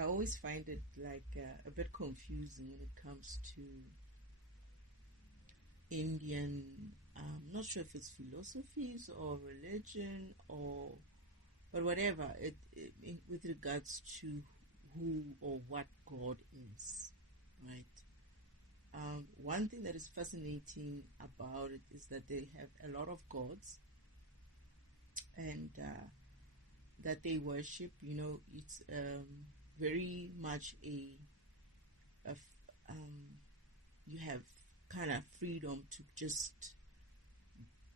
I always find it like a bit confusing when it comes to Indian, not sure if it's philosophies or religion or, but whatever, with regards to who or what God is, right? One thing that is fascinating about it is that they have a lot of gods, and that they worship. It's very much you have kind of freedom to just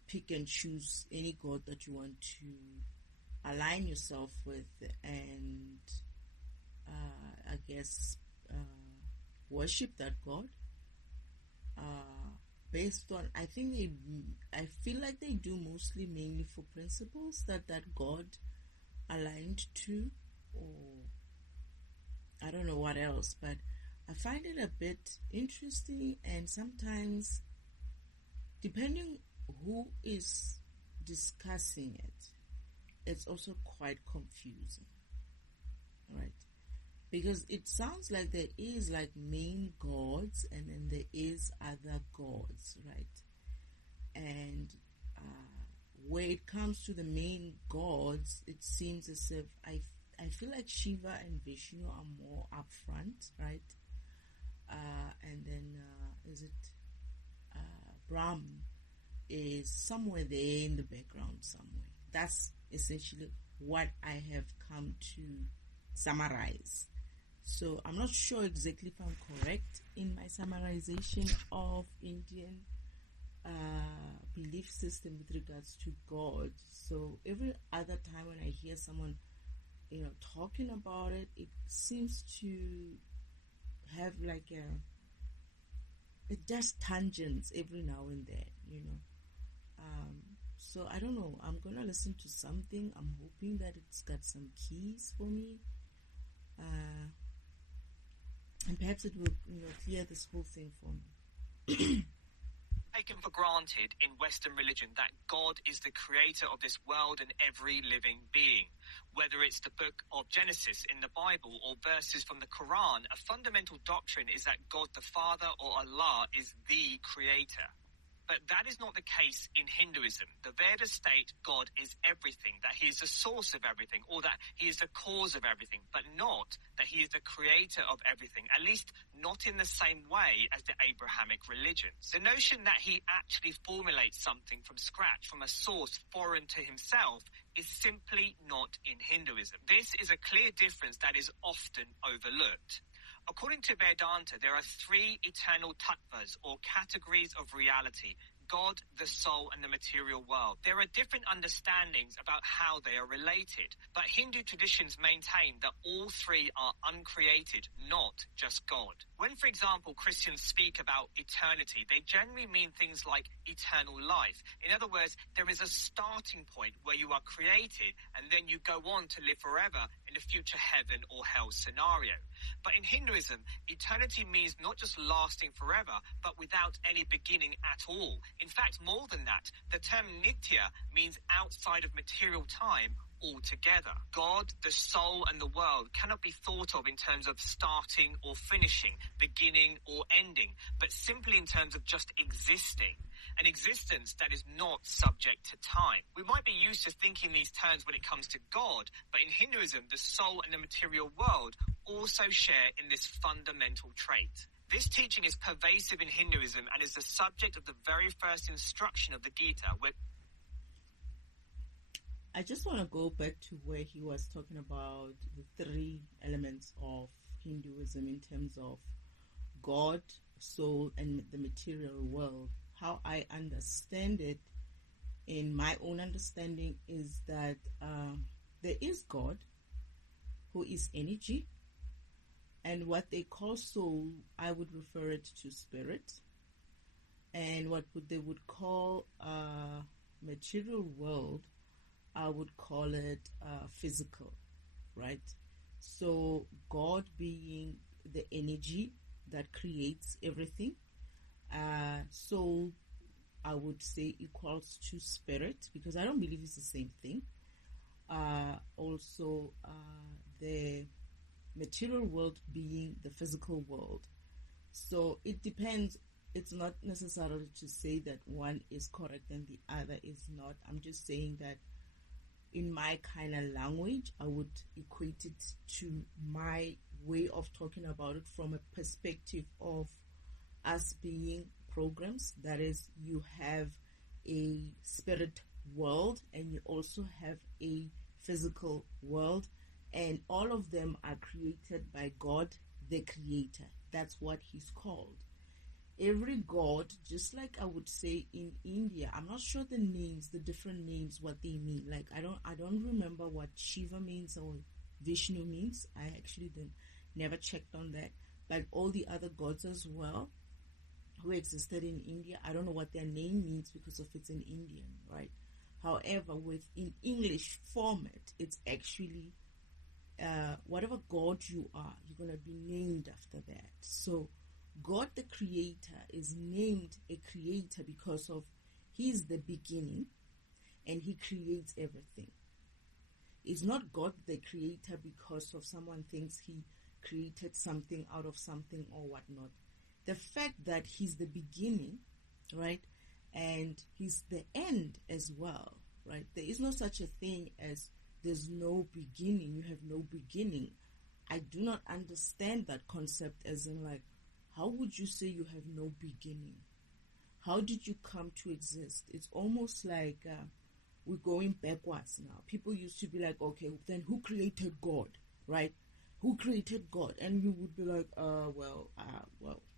pick and choose any god that you want to align yourself with, and I guess worship that god based on, I feel like they do mostly mainly for principles that god aligned to, or I don't know what else, but I find it a bit interesting, and sometimes, depending who is discussing it, it's also quite confusing, right? Because it sounds like there is like main gods, and then there is other gods, right? And where it comes to the main gods, it seems as if I feel like Shiva and Vishnu are more upfront, right? And then is it Brahm is somewhere there in the background somewhere. That's essentially what I have come to summarize. So I'm not sure exactly if I'm correct in my summarization of Indian belief system with regards to God. So every other time when I hear someone talking about it, it seems to have like it does tangents every now and then, so I don't know, I'm gonna listen to something. I'm hoping that it's got some keys for me, and perhaps it will clear this whole thing for me. Taken for granted in Western religion that God is the creator of this world and every living being. Whether it's the book of Genesis in the Bible or verses from the Quran, a fundamental doctrine is that God the Father, or Allah, is the creator. But that is not the case in Hinduism. The Vedas state God is everything, that he is the source of everything, or that he is the cause of everything, but not that he is the creator of everything, at least not in the same way as the Abrahamic religions. The notion that he actually formulates something from scratch, from a source foreign to himself, is simply not in Hinduism. This is a clear difference that is often overlooked. According to Vedanta, there are three eternal tattvas, or categories of reality: God, the soul, and the material world. There are different understandings about how they are related, but Hindu traditions maintain that all three are uncreated, not just God. When, for example, Christians speak about eternity, they generally mean things like eternal life. In other words, there is a starting point where you are created, and then you go on to live forever in a future heaven or hell scenario. But in Hinduism, eternity means not just lasting forever, but without any beginning at all. In fact, more than that, the term nitya means outside of material time altogether. God, the soul, and the world cannot be thought of in terms of starting or finishing, beginning or ending, but simply in terms of just existing. An existence that is not subject to time. We might be used to thinking these terms when it comes to God, but in Hinduism, the soul and the material world also share in this fundamental trait. This teaching is pervasive in Hinduism and is the subject of the very first instruction of the Gita, where I just want to go back to where he was talking about the three elements of Hinduism in terms of God, soul, and the material world. How I understand it, in my own understanding, is that there is God, who is energy, and what they call soul, I would refer it to spirit, and they would call material world, I would call it physical, right? So God being the energy that creates everything, soul, I would say, equals to spirit, because I don't believe it's the same thing. Also, the material world being the physical world. So it depends. It's not necessarily to say that one is correct and the other is not. I'm just saying that in my kind of language, I would equate it to my way of talking about it from a perspective of us being programs. That is, you have a spirit world and you also have a physical world, and all of them are created by God, the creator. That's what he's called. Every god, just like I would say in India, I'm not sure the names, the different names, what they mean. Like I don't remember what Shiva means or Vishnu means. I actually never checked on that. But all the other gods as well who existed in India, I don't know what their name means because of it's in Indian, right? However, in English format, it's actually whatever god you are, you're gonna be named after that. So God the creator is named a creator because of he's the beginning and he creates everything. It's not God the creator because of someone thinks he created something out of something or whatnot. The fact that he's the beginning, right, and he's the end as well, right? There is no such a thing as there's no beginning, you have no beginning. I do not understand that concept as in like, how would you say you have no beginning? How did you come to exist? It's almost like we're going backwards now. People used to be like, okay, then who created God, right? Who created God? And you would be like, well,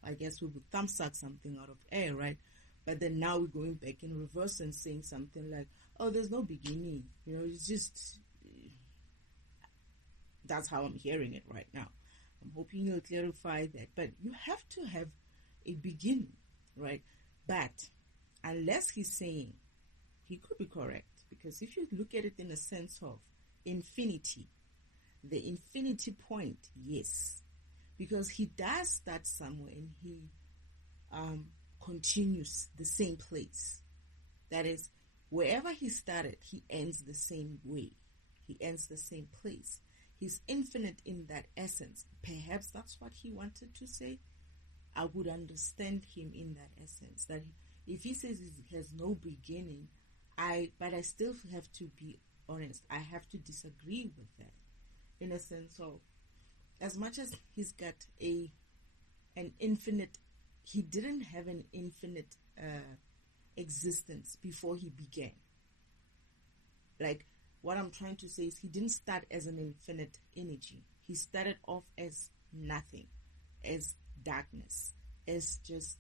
I guess we would thumbsuck something out of air, right? But then now we're going back in reverse and saying something like, oh, there's no beginning. You know, it's just, that's how I'm hearing it right now. I'm hoping you'll clarify that. But you have to have a beginning, right? But unless he's saying, he could be correct, because if you look at it in a sense of infinity, the infinity point, yes, because he does start somewhere and he continues the same place. That is, wherever he started, he ends the same way. He ends the same place. He's infinite in that essence. Perhaps that's what he wanted to say. I would understand him in that essence. That if he says he has no beginning, but I still have to be honest. I have to disagree with that. In a sense of, as much as he's got an infinite, he didn't have an infinite existence before he began. Like, what I'm trying to say is he didn't start as an infinite energy. He started off as nothing, as darkness, as just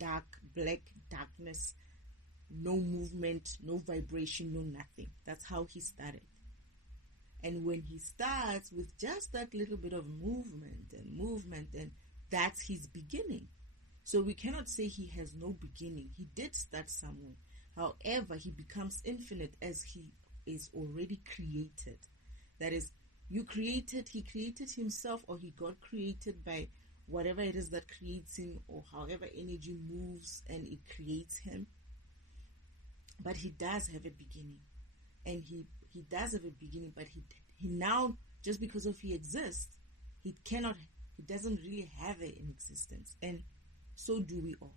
dark, black darkness, no movement, no vibration, no nothing. That's how he started. And when he starts with just that little bit of movement, and that's his beginning. So we cannot say he has no beginning. He did start somewhere. However, he becomes infinite as he is already created. That is, he created himself, or he got created by whatever it is that creates him, or however energy moves and it creates him. But he does have a beginning. And he does have a beginning, but he now, just because of he exists, he doesn't really have an existence. And so do we all.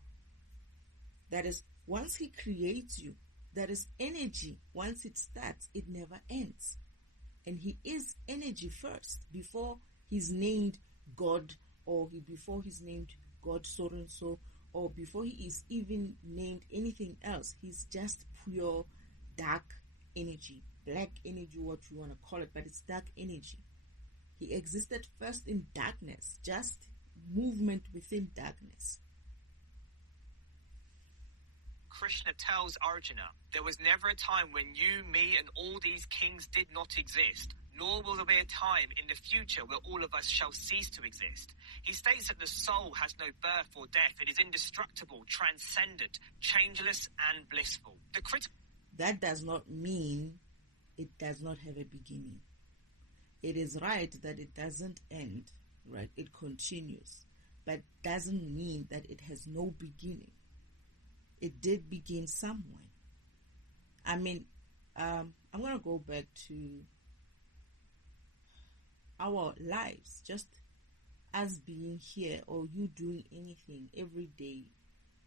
That is, once he creates you, that is energy. Once it starts, it never ends. And he is energy first, before he's named God, or before he's named God so and so, or before he is even named anything else. He's just pure dark energy, black energy, what you want to call it, but it's dark energy. He existed first in darkness, just movement within darkness. Krishna tells Arjuna, there was never a time when you, me, and all these kings did not exist, nor will there be a time in the future where all of us shall cease to exist. He states that the soul has no birth or death. It is indestructible, transcendent, changeless, and blissful. That does not mean it does not have a beginning. It is right that it doesn't end, right? It continues, but doesn't mean that it has no beginning. It did begin somewhere. I mean, I'm going to go back to our lives, just us being here or you doing anything every day,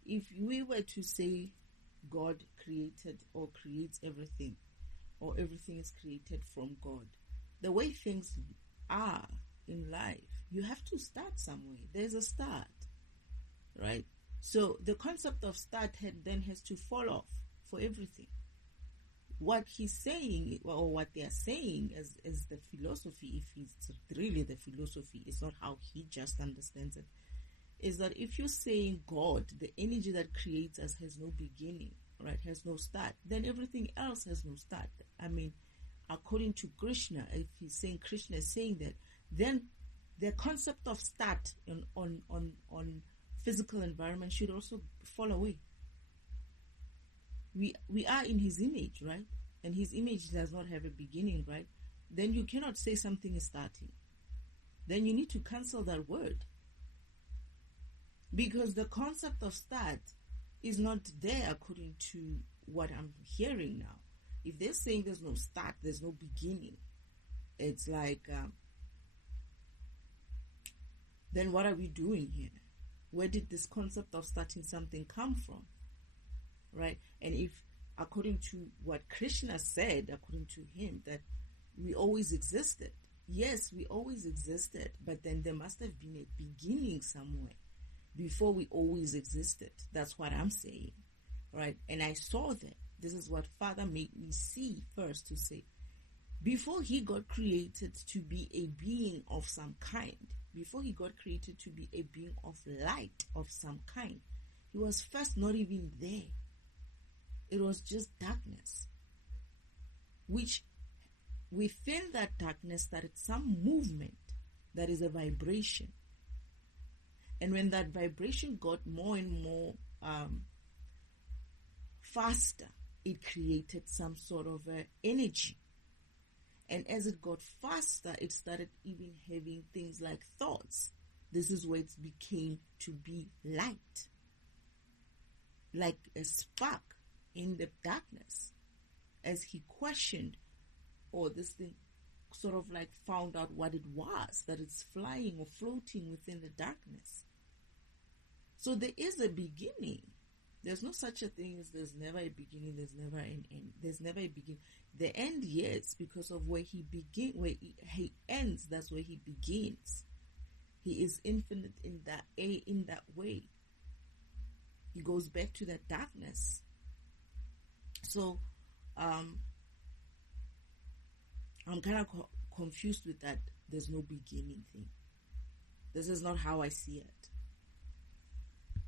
if we were to say God created or creates everything, or everything is created from God, the way things are in life, you have to start somewhere. There's a start, right? So the concept of start then has to fall off for everything. What he's saying, or what they are saying as the philosophy, if it's really the philosophy, it's not how he just understands it, is that if you're saying God, the energy that creates us, has no beginning, right, has no start, then everything else has no start. I mean, according to Krishna, if he's saying, Krishna is saying that, then the concept of start on physical environment should also fall away. We are in his image, right? And his image does not have a beginning, right? Then you cannot say something is starting. Then you need to cancel that word. Because the concept of start is not there according to what I'm hearing now. If they're saying there's no start, there's no beginning, it's like, then what are we doing here? Where did this concept of starting something come from? Right? And if, according to what Krishna said, according to him, that we always existed. Yes, we always existed, but then there must have been a beginning somewhere before we always existed. That's what I'm saying, right? And I saw that. This is what Father made me see first, to say, before he got created to be a being of some kind, before he got created to be a being of light of some kind, he was first not even there. It was just darkness, which within that darkness started some movement that is a vibration. And when that vibration got more and more faster, it created some sort of energy. And as it got faster, it started even having things like thoughts. This is where it became to be light, like a spark in the darkness. As he questioned, or this thing sort of like found out what it was, that it's flying or floating within the darkness. So there is a beginning. There's no such a thing as there's never a beginning, there's never an end. There's never a beginning. The end, yes, because of where he he ends, that's where he begins. He is infinite in that way. He goes back to that darkness. So I'm kind of confused with that there's no beginning thing. This is not how I see it.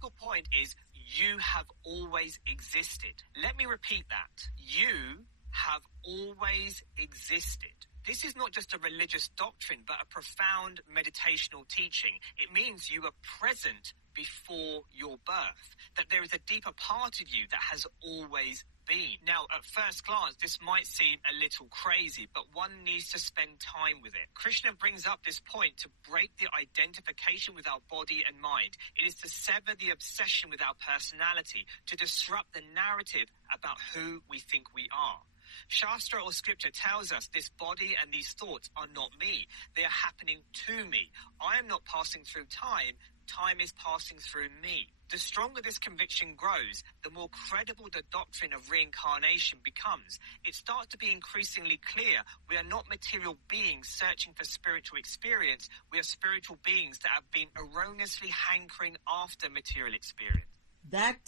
The point is, you have always existed. Let me repeat that. You have always existed. This is not just a religious doctrine, but a profound meditational teaching. It means you are present before your birth, that there is a deeper part of you that has always been. Now, at first glance, this might seem a little crazy, but one needs to spend time with it. Krishna brings up this point to break the identification with our body and mind. It is to sever the obsession with our personality, to disrupt the narrative about who we think we are. Shastra or scripture tells us this body and these thoughts are not me. They are happening to me. I am not passing through time. Time is passing through me. The stronger this conviction grows, the more credible the doctrine of reincarnation becomes. It starts to be increasingly clear we are not material beings searching for spiritual experience. We are spiritual beings that have been erroneously hankering after material experience. That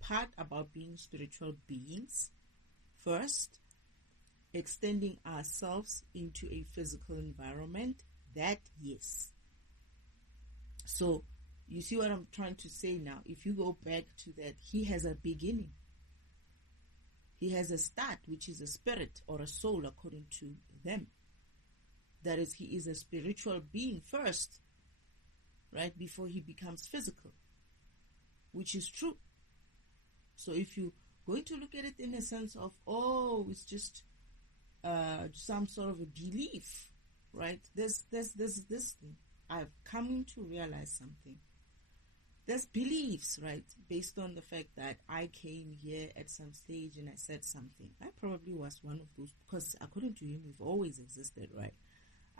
part about being spiritual beings, first, extending ourselves into a physical environment, that yes. So, you see what I'm trying to say now? If you go back to that, he has a beginning. He has a start, which is a spirit or a soul, according to them. That is, he is a spiritual being first, right, before he becomes physical, which is true. So if you're going to look at it in a sense of, oh, it's just some sort of a belief, right? There's this thing. I've come to realize something. There's beliefs, right, based on the fact that I came here at some stage and I said something. I probably was one of those, because according to him, we've always existed, right?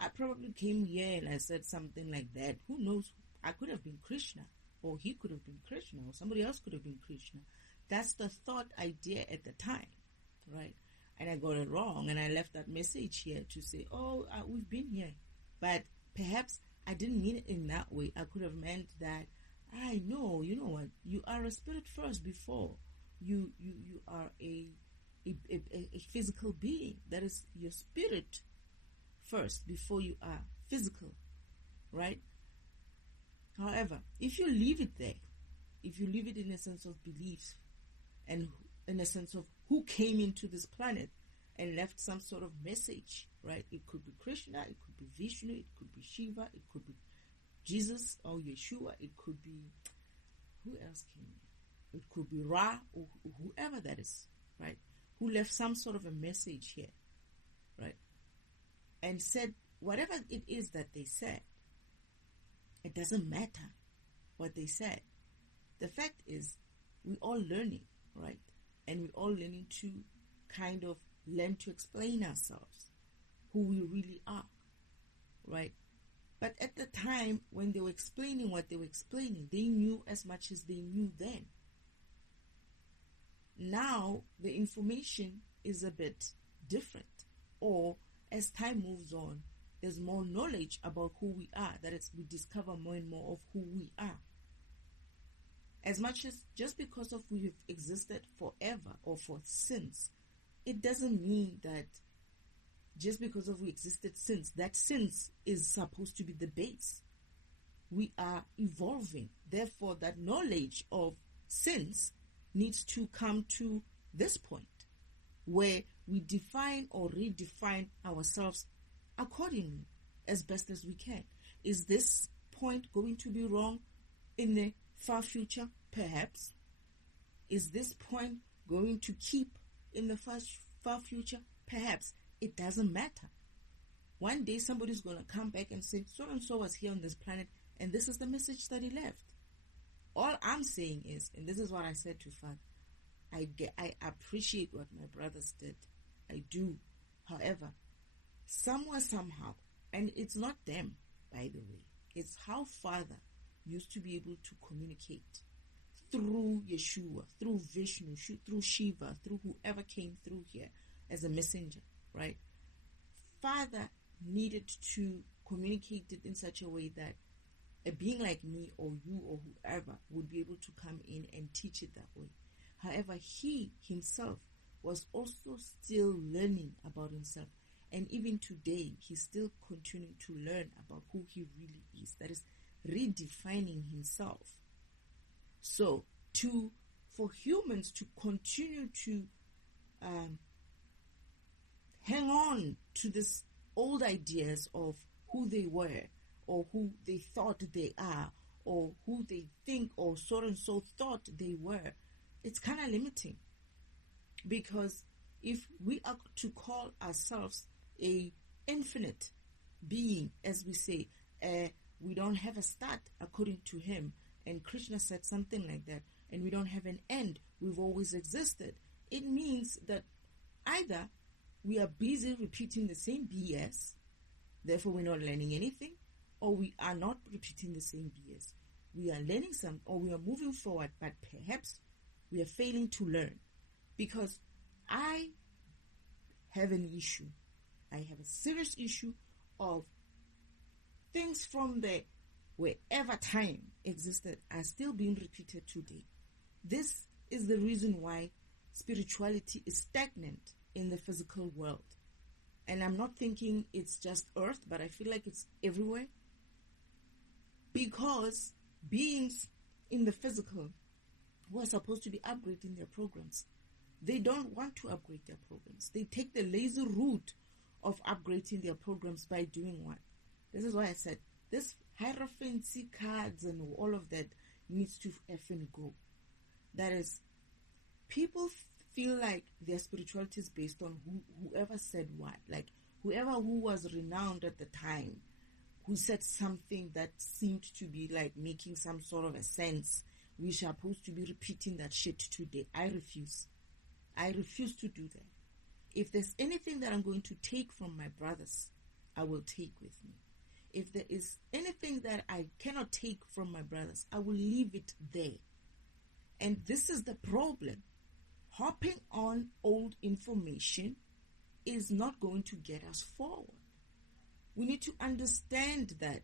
I probably came here and I said something like that. Who knows? I could have been Krishna, or he could have been Krishna, or somebody else could have been Krishna. That's the thought idea at the time, right? And I got it wrong, and I left that message here to say, oh, we've been here. But perhaps I didn't mean it in that way. I could have meant that, I know, you know what, you are a spirit first before you are a physical being. That is your spirit first before you are physical, right? However, if you leave it there, if you leave it in a sense of belief and in a sense of who came into this planet and left some sort of message, right? It could be Krishna, it could be Vishnu, it could be Shiva, it could be Jesus or Yeshua, it could be, who else came in? It could be Ra or whoever that is, right? Who left some sort of a message here, right? And said whatever it is that they said. It doesn't matter what they said. The fact is, we're all learning, right? And we're all learning to kind of learn to explain ourselves, who we really are, right? But at the time when they were explaining what they were explaining, they knew as much as they knew then. Now, the information is a bit different. Or, as time moves on, there's more knowledge about who we are. That is, we discover more and more of who we are. As much as just because of we have existed forever or for since, it doesn't mean that just because of we existed since, that since is supposed to be the base. We are evolving. Therefore, that knowledge of since needs to come to this point where we define or redefine ourselves accordingly as best as we can. Is this point going to be wrong in the far future? Perhaps. Is this point going to keep in the far future? Perhaps. It doesn't matter. One day somebody's going to come back and say, so and so was here on this planet and this is the message that he left. All I'm saying is, and this is what I said to Father, I appreciate what my brothers did. I do. However, somewhere, somehow, and it's not them, by the way, it's how Father used to be able to communicate through Yeshua, through Vishnu, through Shiva, through whoever came through here as a messenger, right? Father needed to communicate it in such a way that a being like me or you or whoever would be able to come in and teach it that way. However, he himself was also still learning about himself. And even today, he's still continuing to learn about who he really is. That is, redefining himself. So, for humans to continue to hang on to this old ideas of who they were, or who they thought they are, or who they think or so and so thought they were, it's kind of limiting. Because if we are to call ourselves a infinite being, as we say, we don't have a start according to him, and Krishna said something like that, and we don't have an end, we've always existed, it means that either we are busy repeating the same BS, therefore we're not learning anything, or we are not repeating the same BS. We are learning some, or we are moving forward, but perhaps we are failing to learn. Because I have an issue. I have a serious issue of things from the wherever time existed are still being repeated today. This is the reason why spirituality is stagnant in the physical world. And I'm not thinking it's just earth, but I feel like it's everywhere. Because beings in the physical who are supposed to be upgrading their programs, they don't want to upgrade their programs. They take the lazy route of upgrading their programs by doing what? This is why I said this hierophancy cards and all of that needs to effing go. That is, people feel like their spirituality is based on whoever said what. Like whoever who was renowned at the time, who said something that seemed to be like making some sort of a sense. We're supposed to be repeating that shit today. I refuse. I refuse to do that. If there's anything that I'm going to take from my brothers, I will take with me. If there is anything that I cannot take from my brothers, I will leave it there. And this is the problem. Hopping on old information is not going to get us forward. We need to understand that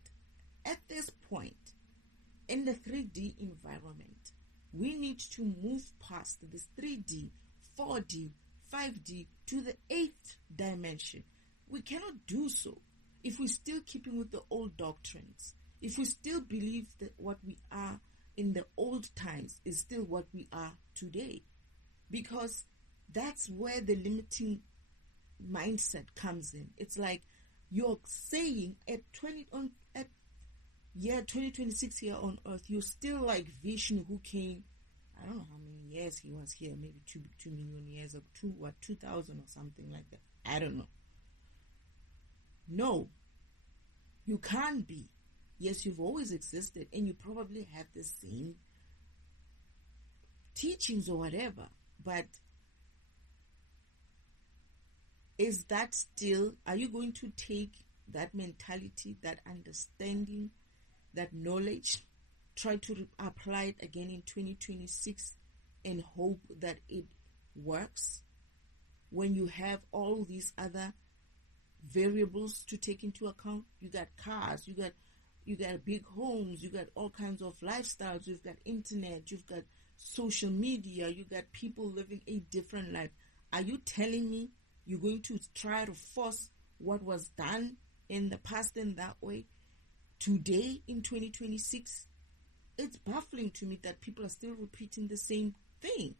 at this point, in the 3D environment, we need to move past this 3D, 4D, 5D to the 8th dimension. We cannot do so if we're still keeping with the old doctrines, if we still believe that what we are in the old times is still what we are today, because that's where the limiting mindset comes in. It's like you're saying at year 2026 here on earth, you're still like Vishnu, who came, I don't know how many years he was here, maybe 2 million years or 2,000 or something like that. I don't know. No, you can't be. Yes, you've always existed and you probably have the same teachings or whatever, but is that still, are you going to take that mentality, that understanding, that knowledge, try to apply it again in 2026 and hope that it works when you have all these other variables to take into account? You got cars, you got big homes, you got all kinds of lifestyles, you've got internet, you've got social media, you got people living a different life. Are you telling me you're going to try to force what was done in the past in that way today in 2026? It's baffling to me that people are still repeating the same thing.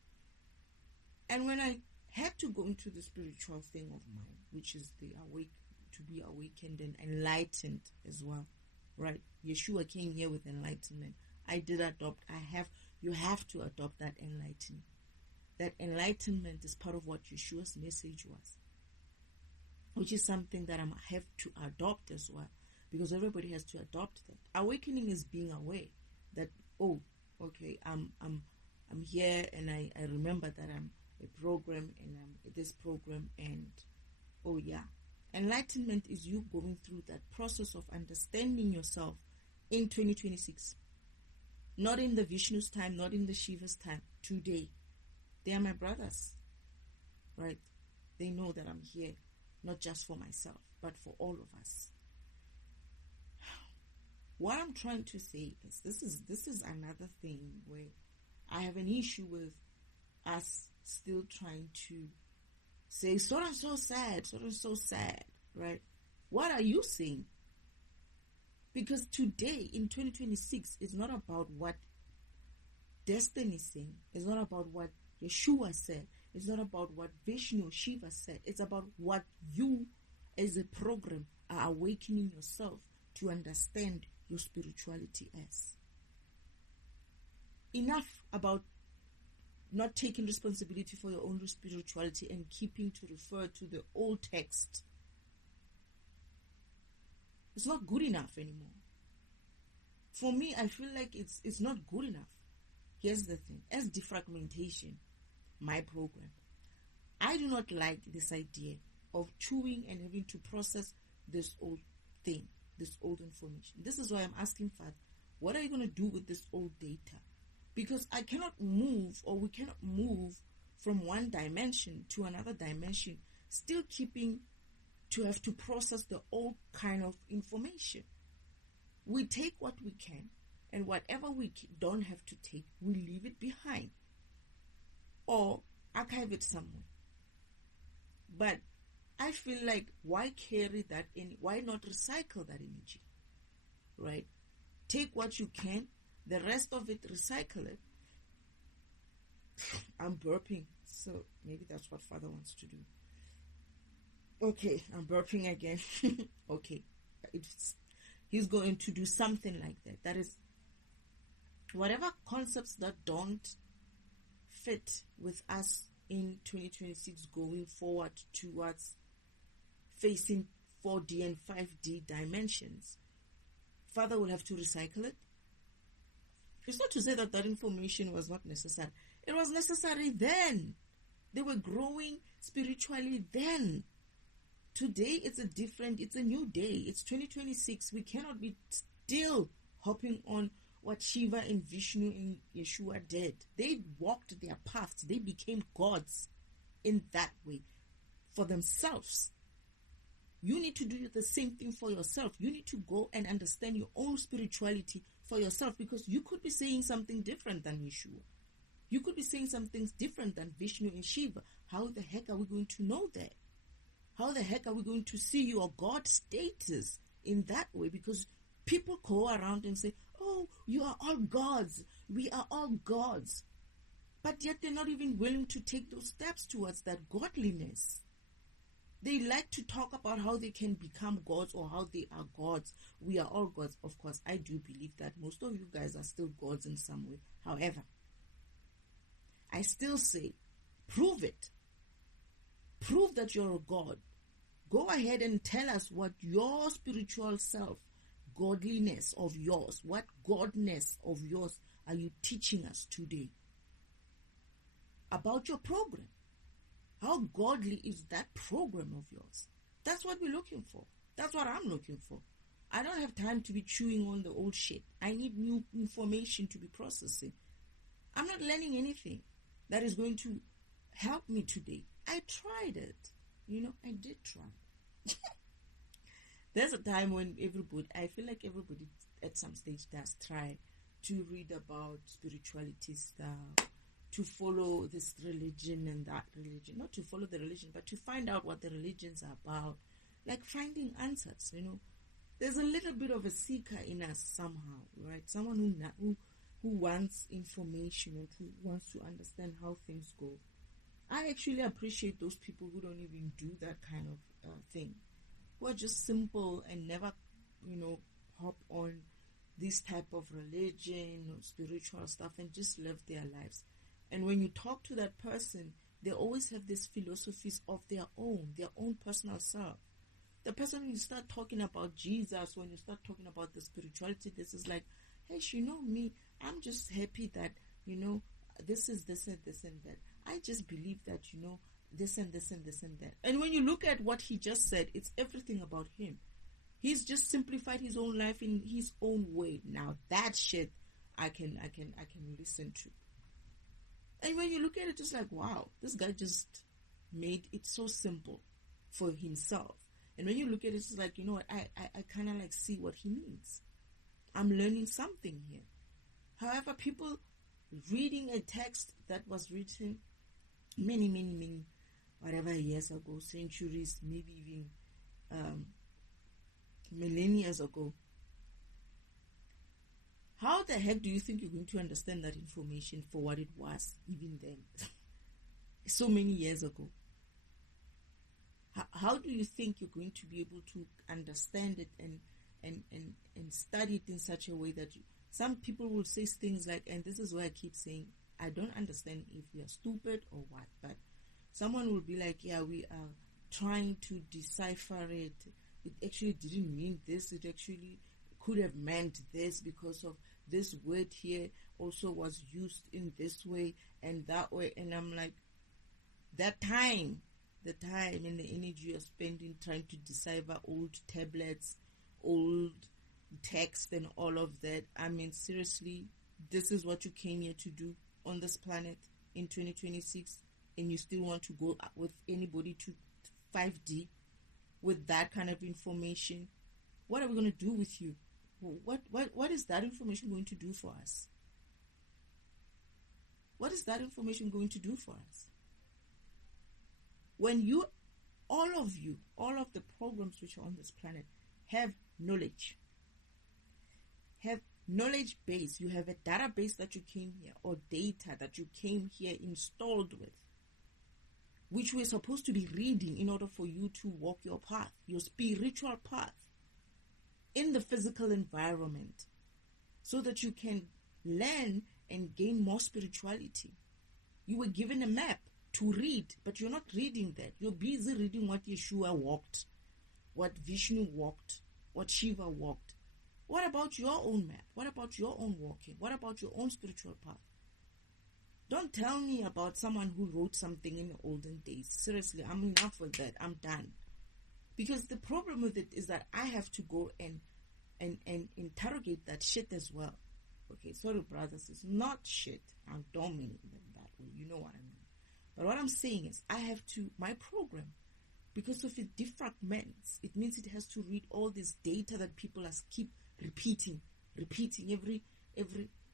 And when I had to go into the spiritual thing of mine, which is to be awakened and enlightened as well, right? Yeshua came here with enlightenment. I did adopt. You have to adopt that enlightenment. That enlightenment is part of what Yeshua's message was, which is something that I have to adopt as well, because everybody has to adopt that. Awakening is being aware that, oh, okay, I'm here, and I remember that I'm a program, and I'm this program, and oh yeah. Enlightenment is you going through that process of understanding yourself in 2026. Not in the Vishnu's time, not in the Shiva's time, today. They are my brothers, right? They know that I'm here, not just for myself, but for all of us. What I'm trying to say is this is another thing where I have an issue with us still trying to say, so and so sad, right? What are you saying? Because today in 2026 is not about what Destiny is saying. It's not about what Yeshua said. It's not about what Vishnu Shiva said. It's about what you as a program are awakening yourself to understand your spirituality as. Enough about not taking responsibility for your own spirituality and keeping to refer to the old text. It's not good enough anymore. For me, I feel like it's not good enough. Here's the thing. As defragmentation, my program, I do not like this idea of chewing and having to process this old thing, this old information. This is why I'm asking Father, what are you going to do with this old data? Because I cannot move, or we cannot move from one dimension to another dimension, still keeping to have to process the old kind of information. We take what we can, and whatever we don't have to take, we leave it behind or archive it somewhere. But I feel like, why carry that in? Why not recycle that energy, right? Take what you can, the rest of it, recycle it. I'm burping, so maybe that's what Father wants to do. Okay, I'm burping again. Okay, he's going to do something like that. That is, whatever concepts that don't fit with us in 2026 going forward towards facing 4D and 5D dimensions, Father will have to recycle it. It's not to say that information was not necessary. It was necessary then. They were growing spiritually then. Today it's a new day. It's 2026. We cannot be still hopping on what Shiva and Vishnu and Yeshua did. They walked their paths. They became gods in that way for themselves. You need to do the same thing for yourself. You need to go and understand your own spirituality for yourself, because you could be saying something different than Yeshua. You could be saying some things different than Vishnu and Shiva. How the heck are we going to know that? How the heck are we going to see your God status in that way? Because people go around and say, oh, you are all gods. We are all gods. But yet they're not even willing to take those steps towards that godliness. They like to talk about how they can become gods or how they are gods. We are all gods. Of course, I do believe that most of you guys are still gods in some way. However, I still say, prove it. Prove that you're a god. Go ahead and tell us what your spiritual self, godliness of yours, what godness of yours are you teaching us today about your program. How godly is that program of yours? That's what we're looking for. That's what I'm looking for. I don't have time to be chewing on the old shit. I need new information to be processing. I'm not learning anything that is going to help me today. I tried it. I did try. There's a time when I feel like everybody at some stage does try to read about spirituality stuff, to follow this religion and that religion. Not to follow the religion, but to find out what the religions are about. Like finding answers, There's a little bit of a seeker in us somehow, right? Someone who wants information and who wants to understand how things go. I actually appreciate those people who don't even do that kind of thing, who are just simple and never, hop on this type of religion or spiritual stuff and just live their lives. And when you talk to that person, they always have these philosophies of their own personal self. The person, when you start talking about Jesus, when you start talking about the spirituality, this is like, hey, me, I'm just happy that, this is this and this and that. I just believe that, this and this and this and that. And when you look at what he just said, it's everything about him. He's just simplified his own life in his own way. Now that shit I can listen to. And when you look at it, it's like, wow, this guy just made it so simple for himself. And when you look at it, it's like, you know what, I kind of like see what he means. I'm learning something here. However, people reading a text that was written many, whatever years ago, centuries, maybe even millennia ago, how the heck do you think you're going to understand that information for what it was even then? So many years ago. How do you think you're going to be able to understand it and study it in such a way that some people will say things like, and this is why I keep saying, I don't understand if we are stupid or what, but someone will be like, yeah, we are trying to decipher it. It actually didn't mean this. It actually could have meant this because of this word here also was used in this way and that way. And I'm like, the time and the energy you're spending trying to decipher old tablets, old text and all of that. I mean, seriously, this is what you came here to do on this planet in 2026, and you still want to go with anybody to 5D with that kind of information? What are we going to do with you? What is that information going to do for us? What is that information going to do for us? When all of the programs which are on this planet have knowledge base, you have a database that you came here, or data that you came here installed with, which we're supposed to be reading in order for you to walk your path, your spiritual path in the physical environment, so that you can learn and gain more spirituality. You were given a map to read, but you're not reading that. You're busy reading what Yeshua walked, what Vishnu walked, what Shiva walked. What about your own map? What about your own walking? What about your own spiritual path? Don't tell me about someone who wrote something in the olden days. Seriously, I'm enough with that. I'm done. Because the problem with it is that I have to go and interrogate that shit as well. Okay, sorry, brothers, it's not shit. I don't mean it that way. You know what I mean. But what I'm saying is, I have to, my program, because of it defragments, it means it has to read all this data that people keep repeating every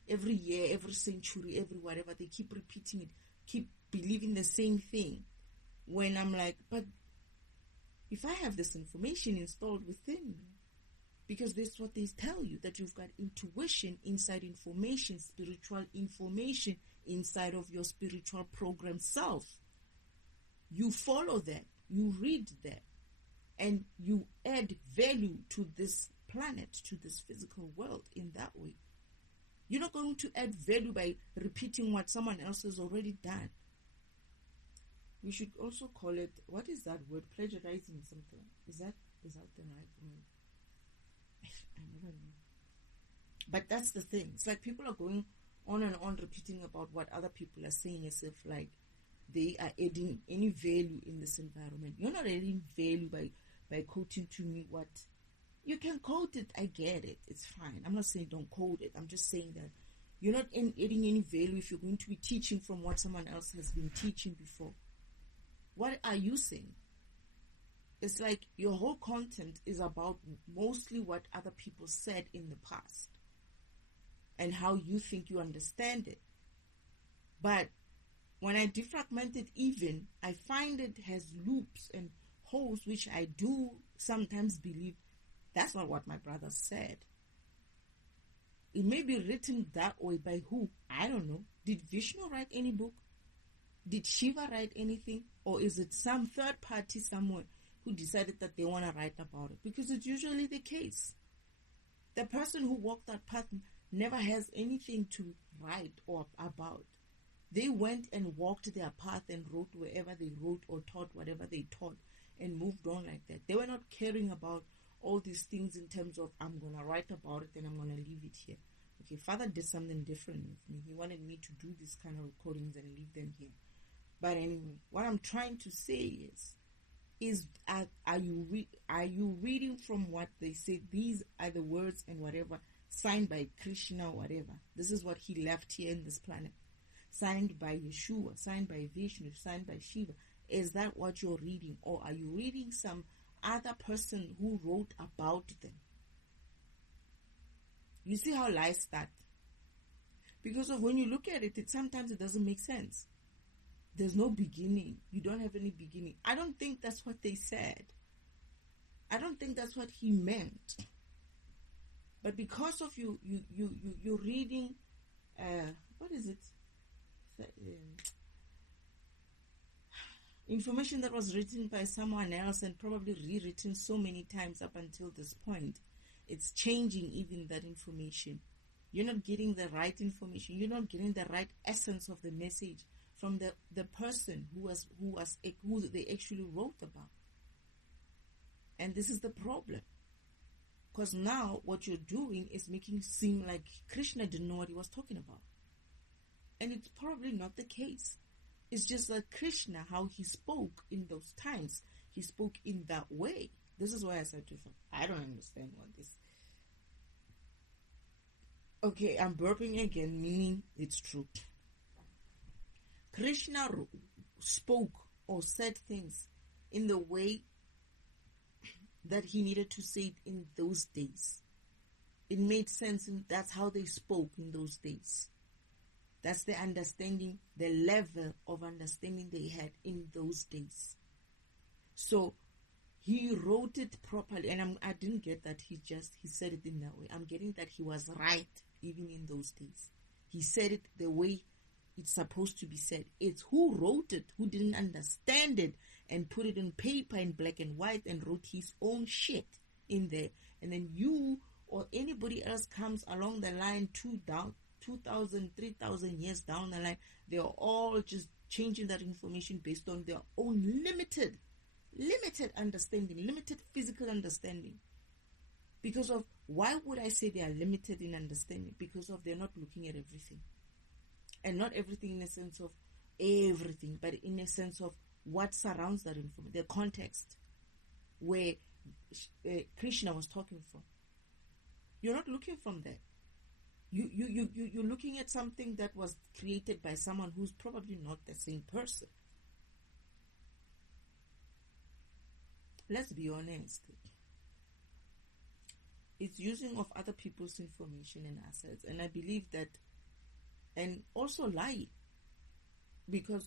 year, every century, every whatever. They keep repeating it, keep believing the same thing. When I'm like, but if I have this information installed within me, because that's what they tell you, that you've got intuition inside information, spiritual information inside of your spiritual program self. You follow that, you read that, and you add value to this planet, to this physical world in that way. You're not going to add value by repeating what someone else has already done. We should also call it, what is that word? Plagiarizing something. Is that the right word? I never know. But that's the thing. It's like people are going on and on repeating about what other people are saying as if like they are adding any value in this environment. You're not adding value by quoting to me what you can quote it. I get it. It's fine. I'm not saying don't quote it. I'm just saying that you're not adding any value if you're going to be teaching from what someone else has been teaching before. What are you saying? It's like your whole content is about mostly what other people said in the past and how you think you understand it. But when I defragment it even, I find it has loops and holes, which I do sometimes believe that's not what my brother said. It may be written that way by who? I don't know. Did Vishnu write any book? Did Shiva write anything? Or is it some third party somewhere who decided that they want to write about it? Because it's usually the case. The person who walked that path never has anything to write or about. They went and walked their path and wrote wherever they wrote or taught whatever they taught and moved on like that. They were not caring about all these things in terms of, I'm going to write about it and I'm going to leave it here. Okay, Father did something different with me. He wanted me to do this kind of recordings and leave them here. But anyway, what I'm trying to say is are you reading from what they say? These are the words and whatever signed by Krishna or whatever. This is what he left here in this planet. Signed by Yeshua, signed by Vishnu, signed by Shiva. Is that what you're reading? Or are you reading some other person who wrote about them? You see how lies start? Because of when you look at it, sometimes it doesn't make sense. There's no beginning. You don't have any beginning. I don't think that's what they said. I don't think that's what he meant. But because of you're reading, what is it? Information that was written by someone else and probably rewritten so many times up until this point. It's changing even that information. You're not getting the right information. You're not getting the right essence of the message from the person who they actually wrote about. And this is the problem. Because now what you're doing is making it seem like Krishna didn't know what he was talking about. And it's probably not the case. It's just that Krishna, how he spoke in those times, he spoke in that way. This is why I said to him, I don't understand what this. Okay, I'm burping again, meaning it's true. Krishna spoke or said things in the way that he needed to say it in those days. It made sense, and that's how they spoke in those days. That's the understanding, the level of understanding they had in those days. So he wrote it properly, and I didn't get that he said it in that way. I'm getting that he was right even in those days. He said it the way it's supposed to be said. It's who wrote it, who didn't understand it and put it in paper in black and white and wrote his own shit in there. And then you or anybody else comes along the line 2,000, 3,000 years down the line, they're all just changing that information based on their own limited understanding, limited physical understanding. Because of, why would I say they are limited in understanding? Because of they're not looking at everything. And not everything in a sense of everything, but in a sense of what surrounds that information, the context. where Krishna was talking from. You're not looking from there. You're looking at something that was created by someone who's probably not the same person. Let's be honest. It's using of other people's information and assets. And I believe that, and also lie. Because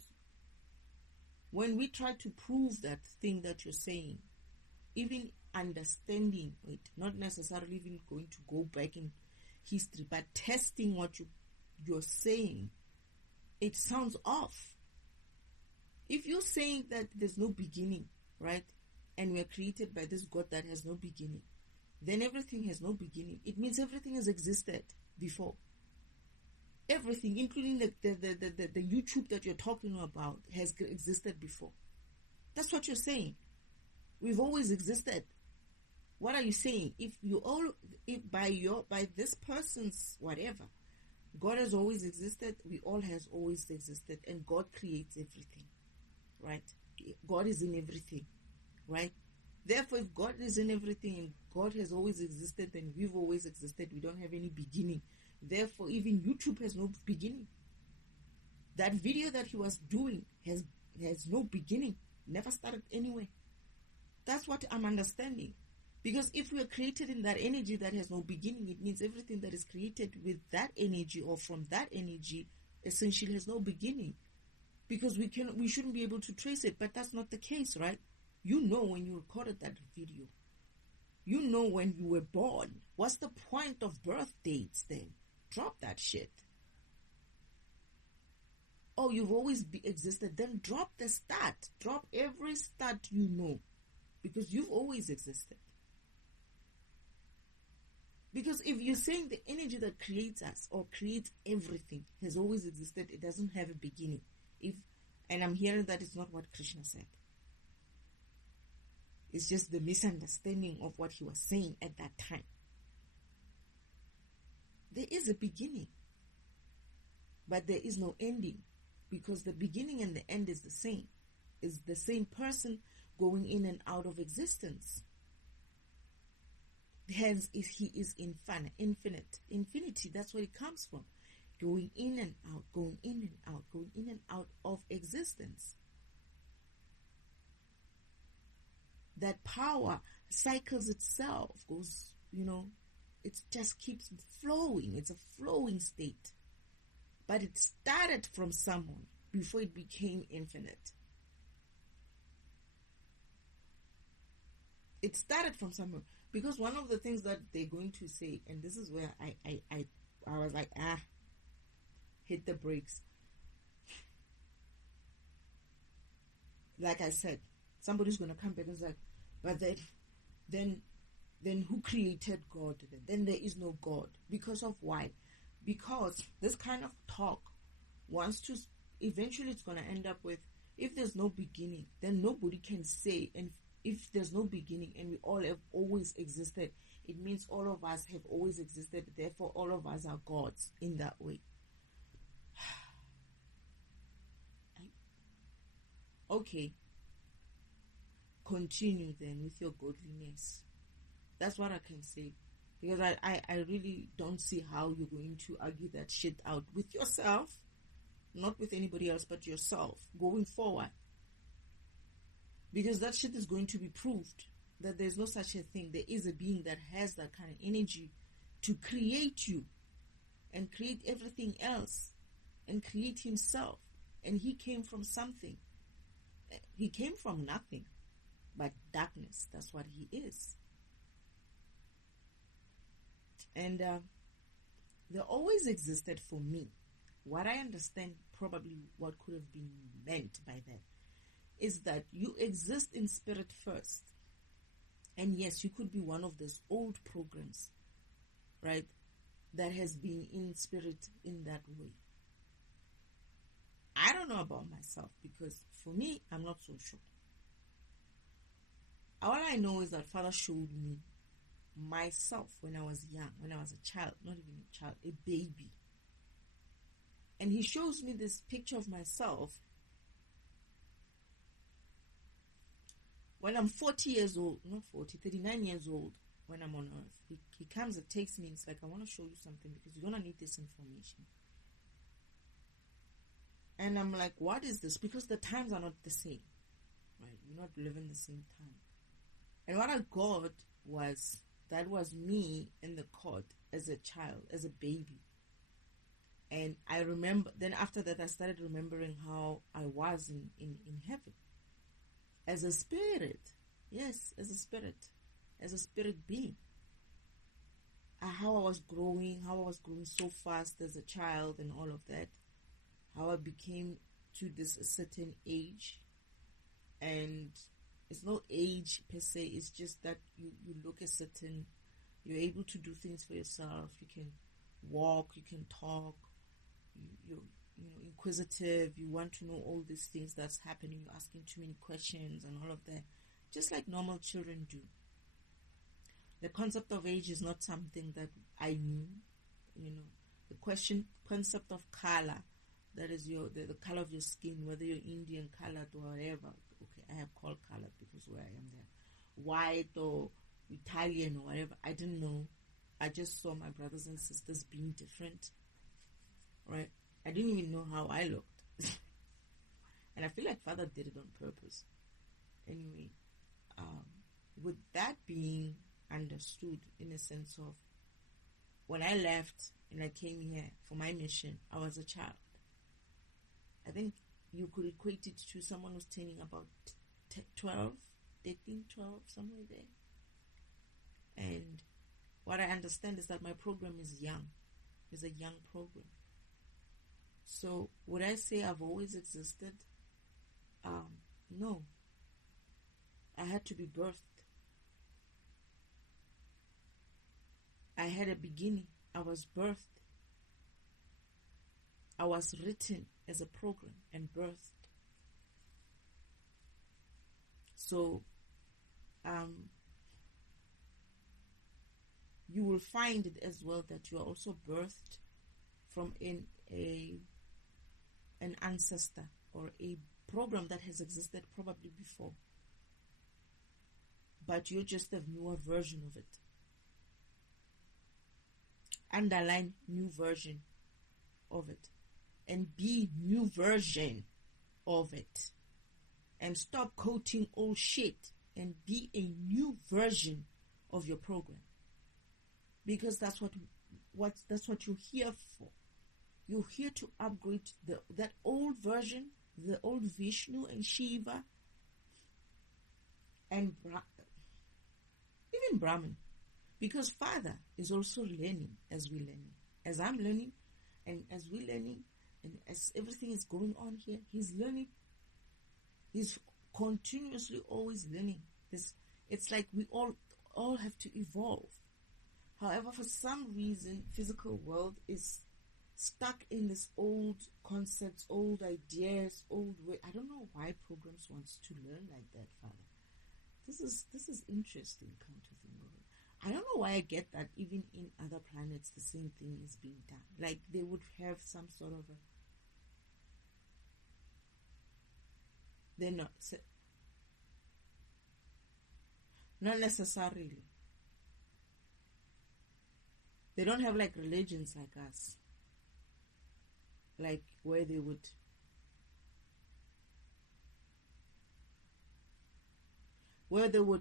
when we try to prove that thing that you're saying, even understanding it, not necessarily even going to go back in history, but testing what you're saying, it sounds off. If you're saying that there's no beginning, right, and we are created by this God that has no beginning, then everything has no beginning. It means everything has existed before. Everything, including the YouTube that you're talking about, has existed before. That's what you're saying. We've always existed. What are you saying? If by this person's whatever, God has always existed, we all has always existed, and God creates everything, right? God is in everything, right? Therefore, if God is in everything and God has always existed, then we've always existed. We don't have any beginning. Therefore, even YouTube has no beginning. That video that he was doing has no beginning. Never started anywhere. That's what I'm understanding. Because if we are created in that energy that has no beginning, it means everything that is created with that energy or from that energy essentially has no beginning. Because we shouldn't be able to trace it, but that's not the case, right? You know when you recorded that video. You know when you were born. What's the point of birth dates then? Drop that shit. Oh, you've always existed. Then drop the start. Drop every start you know. Because you've always existed. Because if you're saying the energy that creates us or creates everything has always existed, it doesn't have a beginning. And I'm hearing that it's not what Krishna said. It's just the misunderstanding of what he was saying at that time. There is a beginning, but there is no ending, because the beginning and the end is the same. It's the same person going in and out of existence. Hence, he is infinite. Infinity, that's where it comes from. Going in and out, going in and out, going in and out of existence. That power cycles itself, goes, it just keeps flowing. It's a flowing state. But it started from someone before it became infinite. It started from somewhere. Because one of the things that they're going to say, and this is where I was like, hit the brakes. Like I said, somebody's going to come back and say, but then who created God? Then there is no God. Because of why? Because this kind of talk wants to, eventually it's going to end up with, if there's no beginning, then nobody can say, and if there's no beginning and we all have always existed, it means all of us have always existed, therefore all of us are gods in that way. Okay. Continue then with your godliness. That's what I can say. Because I really don't see how you're going to argue that shit out with yourself, not with anybody else but yourself, going forward. Because that shit is going to be proved that there's no such a thing. There is a being that has that kind of energy to create you and create everything else and create himself. And he came from something. He came from nothing but darkness. That's what he is. And they always existed for me. What I understand, probably what could have been meant by that, is that you exist in spirit first. And yes, you could be one of those old programs, right, that has been in spirit in that way. I don't know about myself, because for me, I'm not so sure. All I know is that Father showed me myself when I was young, when I was a child, not even a child, a baby. And he shows me this picture of myself when I'm 40 years old, not 40, 39 years old, when I'm on earth, he comes and takes me and it's like, I want to show you something because you're going to need this information. And I'm like, what is this? Because the times are not the same, right? We're not living the same time. And what I got was, that was me in the court as a child, as a baby. And I remember, then after that, I started remembering how I was in heaven. As a spirit. Yes, as a spirit being. How I was growing so fast as a child and all of that. How I became to this certain age. And it's not age per se, it's just that you look a certain, you're able to do things for yourself, you can walk, you can talk, you're inquisitive, you want to know all these things that's happening, you're asking too many questions and all of that, just like normal children do. The concept of age is not something that I knew, the concept of color, that is the color of your skin, whether you're Indian colored or whatever. Okay, I have called colored because where I am there. White or Italian or whatever. I didn't know. I just saw my brothers and sisters being different. Right? I didn't even know how I looked. And I feel like Father did it on purpose. Anyway, with that being understood in a sense of, when I left and I came here for my mission, I was a child. I think you could equate it to someone who's turning about 12, 13, 12, somewhere there. And what I understand is that my program is young. It's a young program. So would I say I've always existed? No. I had to be birthed. I had a beginning. I was birthed. I was written as a program and birthed. So, you will find it as well that you are also birthed from an ancestor or a program that has existed probably before. But you're just a newer version of it. Underline new version of it. And be new version of it. And stop quoting old shit and be a new version of your program. Because that's what you're here for. You're here to upgrade that old version, the old Vishnu and Shiva and even Brahman. Because Father is also learning as we're learning. As I'm learning and as we're learning and as everything is going on here, he's learning. He's continuously always learning. It's like we all have to evolve. However, for some reason, physical world is stuck in this old concepts, old ideas, old way. I don't know why programs wants to learn like that, Father. This is interesting, come to think of it. I don't know why I get that even in other planets the same thing is being done. Like they would have some sort of a... They're not necessarily. They don't have like religions like us. Like where they would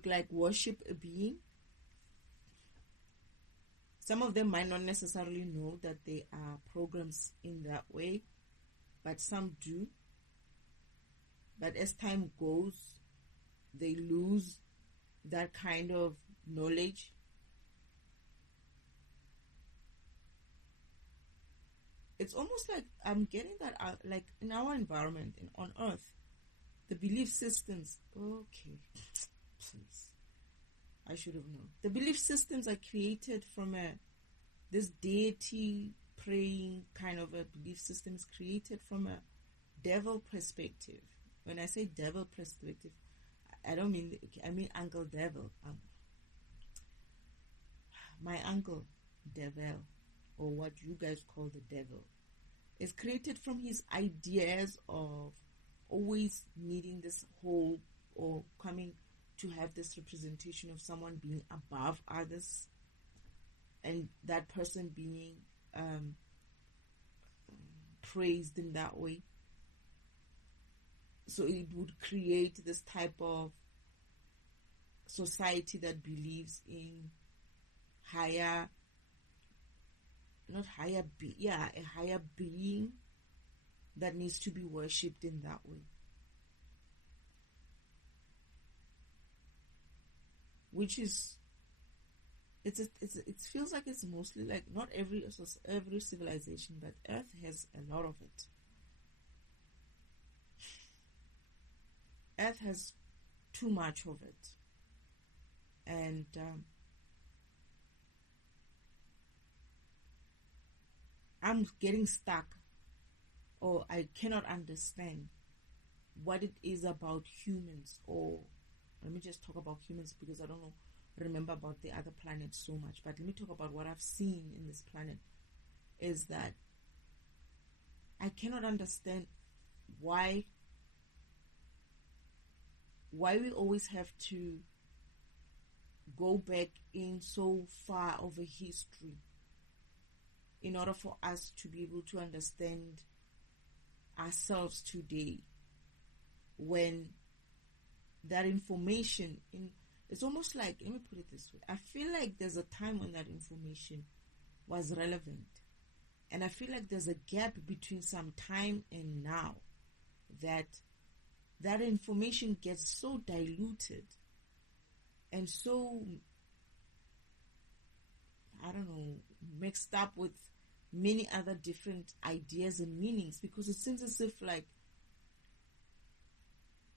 like worship a being. Some of them might not necessarily know that they are programs in that way, but some do. But as time goes, they lose that kind of knowledge. It's almost like I'm getting that out, like in our environment and on Earth, the belief systems. Okay, please, I should have known. The belief systems are created from this deity praying kind of a belief system is created from a devil perspective. When I say devil perspective, I mean Uncle Devil. My Uncle Devil, or what you guys call the devil, is created from his ideas of always needing this whole or coming to have this representation of someone being above others and that person being praised in that way. So it would create this type of society that believes in a higher being that needs to be worshipped in that way. Which is, it feels like it's mostly like not every civilization, but Earth has a lot of it. Earth has too much of it, and I'm getting stuck, or I cannot understand what it is about humans, or let me just talk about humans because I don't remember about the other planets so much, but let me talk about what I've seen in this planet, is that I cannot understand why we always have to go back in so far of a history in order for us to be able to understand ourselves today, when that information it's almost like, let me put it this way, I feel like there's a time when that information was relevant, and I feel like there's a gap between some time and now that information gets so diluted and so, I don't know, mixed up with many other different ideas and meanings, because it seems as if, like,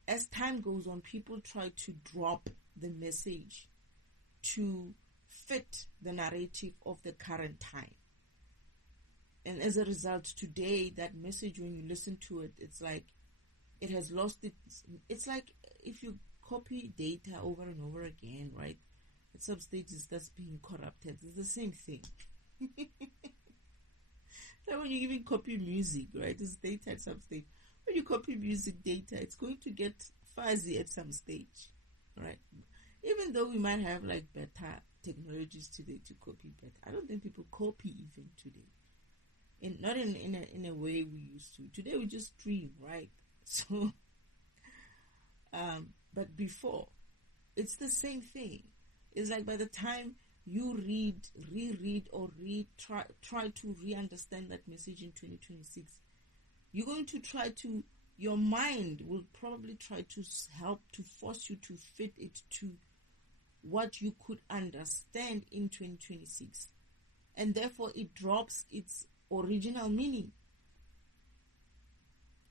as time goes on, people try to drop the message to fit the narrative of the current time. And as a result, today, that message, when you listen to it, it's like it has lost its... It's like if you copy data over and over again, right? At some stages, that's being corrupted. It's the same thing. Like when you even copy music, right? It's data at some stage. When you copy music data, it's going to get fuzzy at some stage, right? Even though we might have like better technologies today to copy better, I don't think people copy even today. And not in a way we used to. Today we just stream, right? So, but before, it's the same thing. It's like by the time you reread or try to re-understand that message in 2026, you're going to your mind will probably try to help to force you to fit it to what you could understand in 2026. And therefore it drops its original meaning.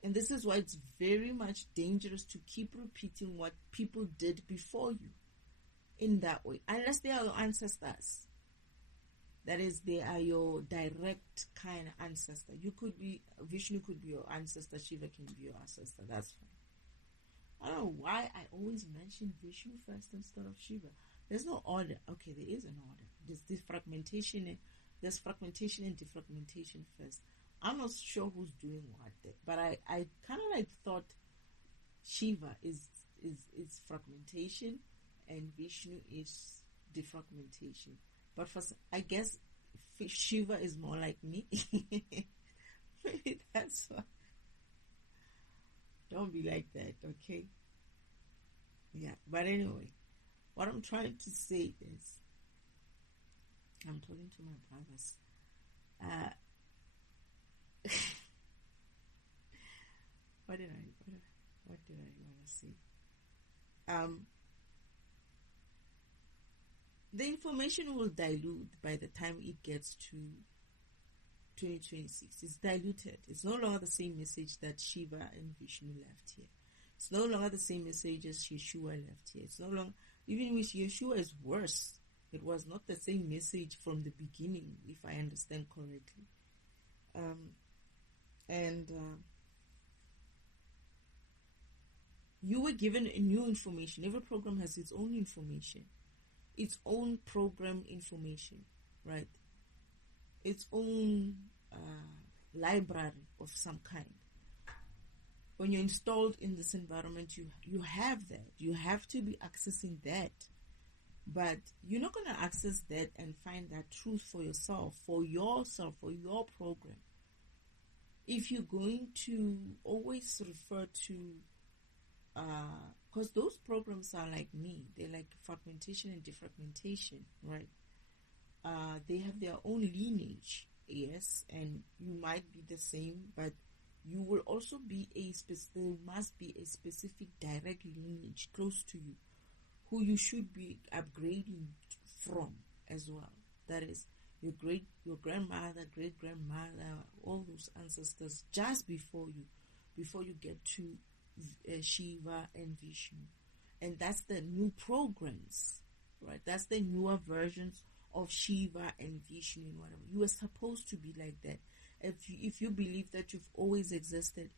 And this is why it's very much dangerous to keep repeating what people did before you in that way, unless they are your ancestors. That is, they are your direct kind of ancestor. You could be, Vishnu could be your ancestor, Shiva can be your ancestor. That's fine. I don't know why I always mention Vishnu first instead of Shiva. There's no order. Okay, there is an order. There's fragmentation and defragmentation first. I'm not sure who's doing what there, but I kind of like thought Shiva is fragmentation and Vishnu is defragmentation. But I guess Shiva is more like me. Maybe that's why. Don't be like that, okay? Yeah, but anyway, what I'm trying to say is, I'm talking to my brothers. What did I want to say? The information will dilute by the time it gets to 2026. It's diluted. It's no longer the same message that Shiva and Vishnu left here. It's no longer the same message as Yeshua left here. It's no longer, even with Yeshua is worse. It was not the same message from the beginning, if I understand correctly. You were given a new information. Every program has its own information, its own program information, right? Its own library of some kind. when you're installed in this environment, you have that. You have to be accessing that. But you're not going to access that and find that truth for yourself, for your program. If you're going to always refer to, because those programs are like me, they're like fragmentation and defragmentation, right? They have their own lineage, yes, and you might be the same, but you will also be there must be a specific direct lineage close to you, who you should be upgrading from as well. That is your grandmother, great grandmother, all those ancestors just before you get to Shiva and Vishnu, and that's the new programs, right? That's the newer versions of Shiva and Vishnu and whatever. You are supposed to be like that. If you believe that you've always existed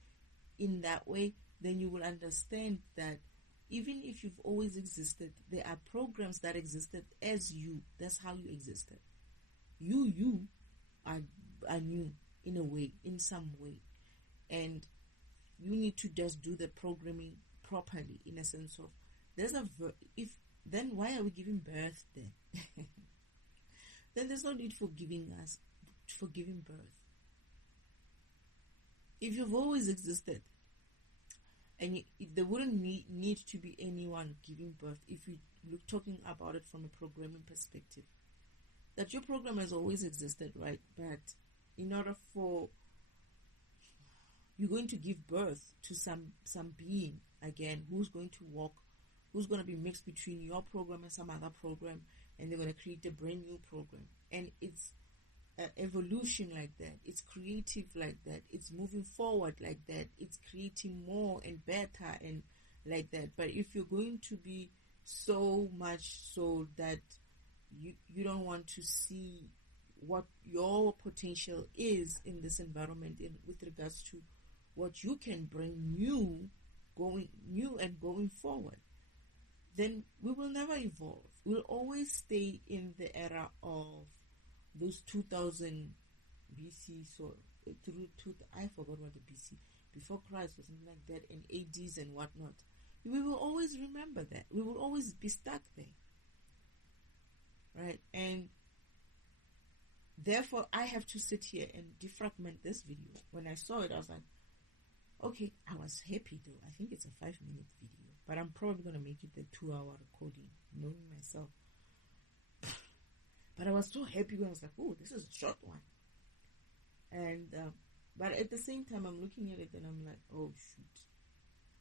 in that way, then you will understand that even if you've always existed, there are programs that existed as you. That's how you existed. You are new in a way, in some way. And you need to just do the programming properly, in a sense of, then why are we giving birth then? Then there's no need for giving birth. If you've always existed, and there wouldn't need to be anyone giving birth if you look talking about it from a programming perspective. That your program has always existed, right? But in order for you're going to give birth to some being again who's going to walk, who's going to be mixed between your program and some other program, and they're going to create a brand new program. And it's evolution like that. It's creative like that. It's moving forward like that. It's creating more and better and like that. But if you're going to be so much so that you don't want to see what your potential is in this environment with regards to what you can bring new and going forward, then we will never evolve. We'll always stay in the era of those 2000 BC, so through I forgot what the BC, before Christ or something like that, and ADs and whatnot. We will always remember that. We will always be stuck there, right? And therefore, I have to sit here and defragment this video. When I saw it, I was like, okay, I was happy though. I think it's a 5-minute video, but I'm probably going to make it a 2-hour recording, knowing myself. But I was so happy when I was like, oh, this is a short one. And, but at the same time, I'm looking at it and I'm like, oh, shoot.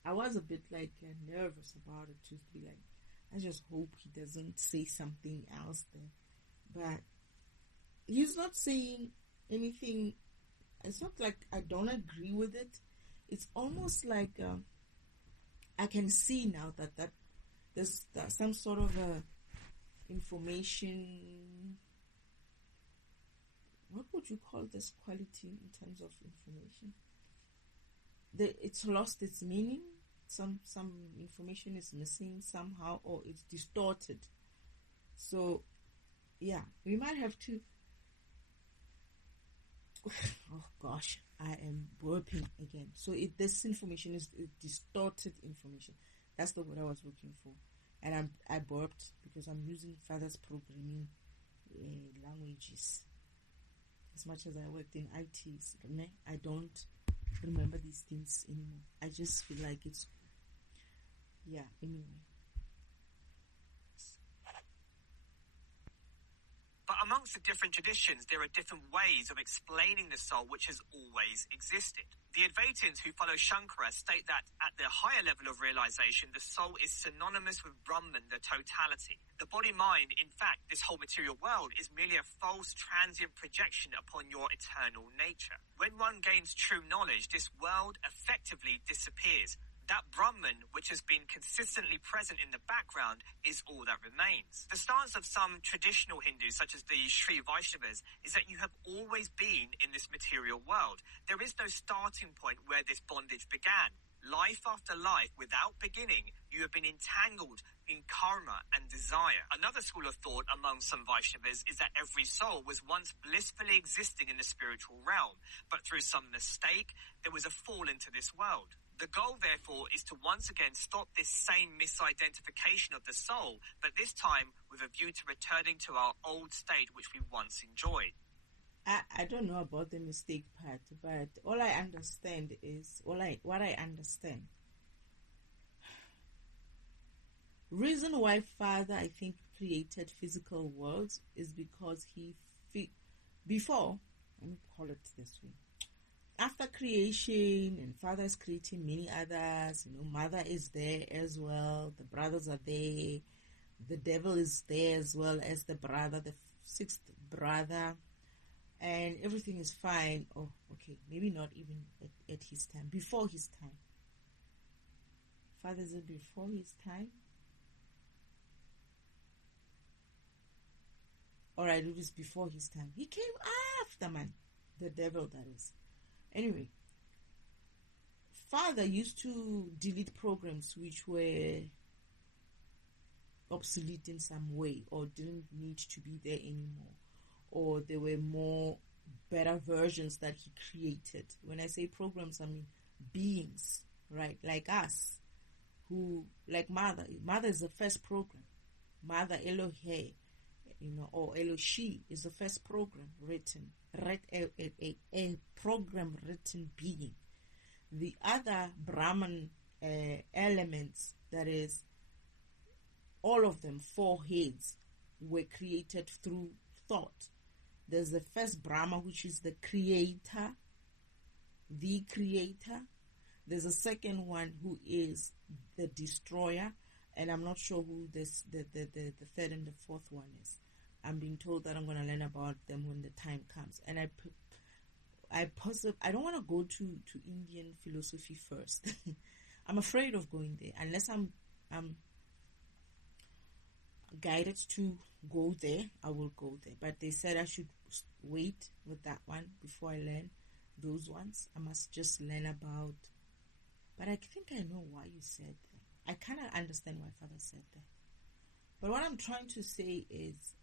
I was a bit like nervous about it, to be like, I just hope he doesn't say something else there. But he's not saying anything. It's not like I don't agree with it. It's almost like I can see now that there's some sort of information. What would you call this quality in terms of information? It's lost its meaning. Some information is missing somehow, or it's distorted. So, yeah, we might have to. Oh gosh, I am burping again. So this information is distorted information. That's the word I was looking for. And I burped because I'm using father's programming languages. As much as I worked in IT, I don't remember these things anymore. I just feel like it's, yeah, anyway. But amongst the different traditions, there are different ways of explaining the soul which has always existed. The Advaitins who follow Shankara state that at the higher level of realization, the soul is synonymous with Brahman, the totality. The body-mind, in fact, this whole material world is merely a false transient projection upon your eternal nature. When one gains true knowledge, this world effectively disappears. That Brahman, which has been consistently present in the background, is all that remains. The stance of some traditional Hindus, such as the Sri Vaishnavas, is that you have always been in this material world. There is no starting point where this bondage began. Life after life, without beginning, you have been entangled in karma and desire. Another school of thought among some Vaishnavas is that every soul was once blissfully existing in the spiritual realm, but through some mistake, there was a fall into this world. The goal, therefore, is to once again stop this same misidentification of the soul, but this time with a view to returning to our old state which we once enjoyed. I don't know about the mistake part, but what I understand, reason why Father, I think, created physical worlds is because before, let me call it this way, after creation, and Father is creating many others, Mother is there as well, the brothers are there, the devil is there as well as the brother, the sixth brother, and everything is fine. Oh, okay, maybe not even at his time, before his time. Father, is it before his time? Alright, it was before his time. He came after, man. The devil, that is. Anyway, Father used to delete programs which were obsolete in some way or didn't need to be there anymore, or there were more better versions that he created. When I say programs, I mean beings, right? Like us, who, like Mother is the first program. Mother Elohe, or Eloshi is the first program written, a program written being. The other Brahman elements, that is, all of them, 4 heads, were created through thought. There's the first Brahma, which is the creator. There's a second one who is the destroyer, and I'm not sure who the third and the fourth one is. I'm being told that I'm going to learn about them when the time comes. And I don't want to go to Indian philosophy first. I'm afraid of going there unless I'm guided to go there. I will go there. But they said I should wait with that one before I learn those ones. I must just learn about. But I think I know why you said that. I kind of understand why Father said that. But what I'm trying to say is,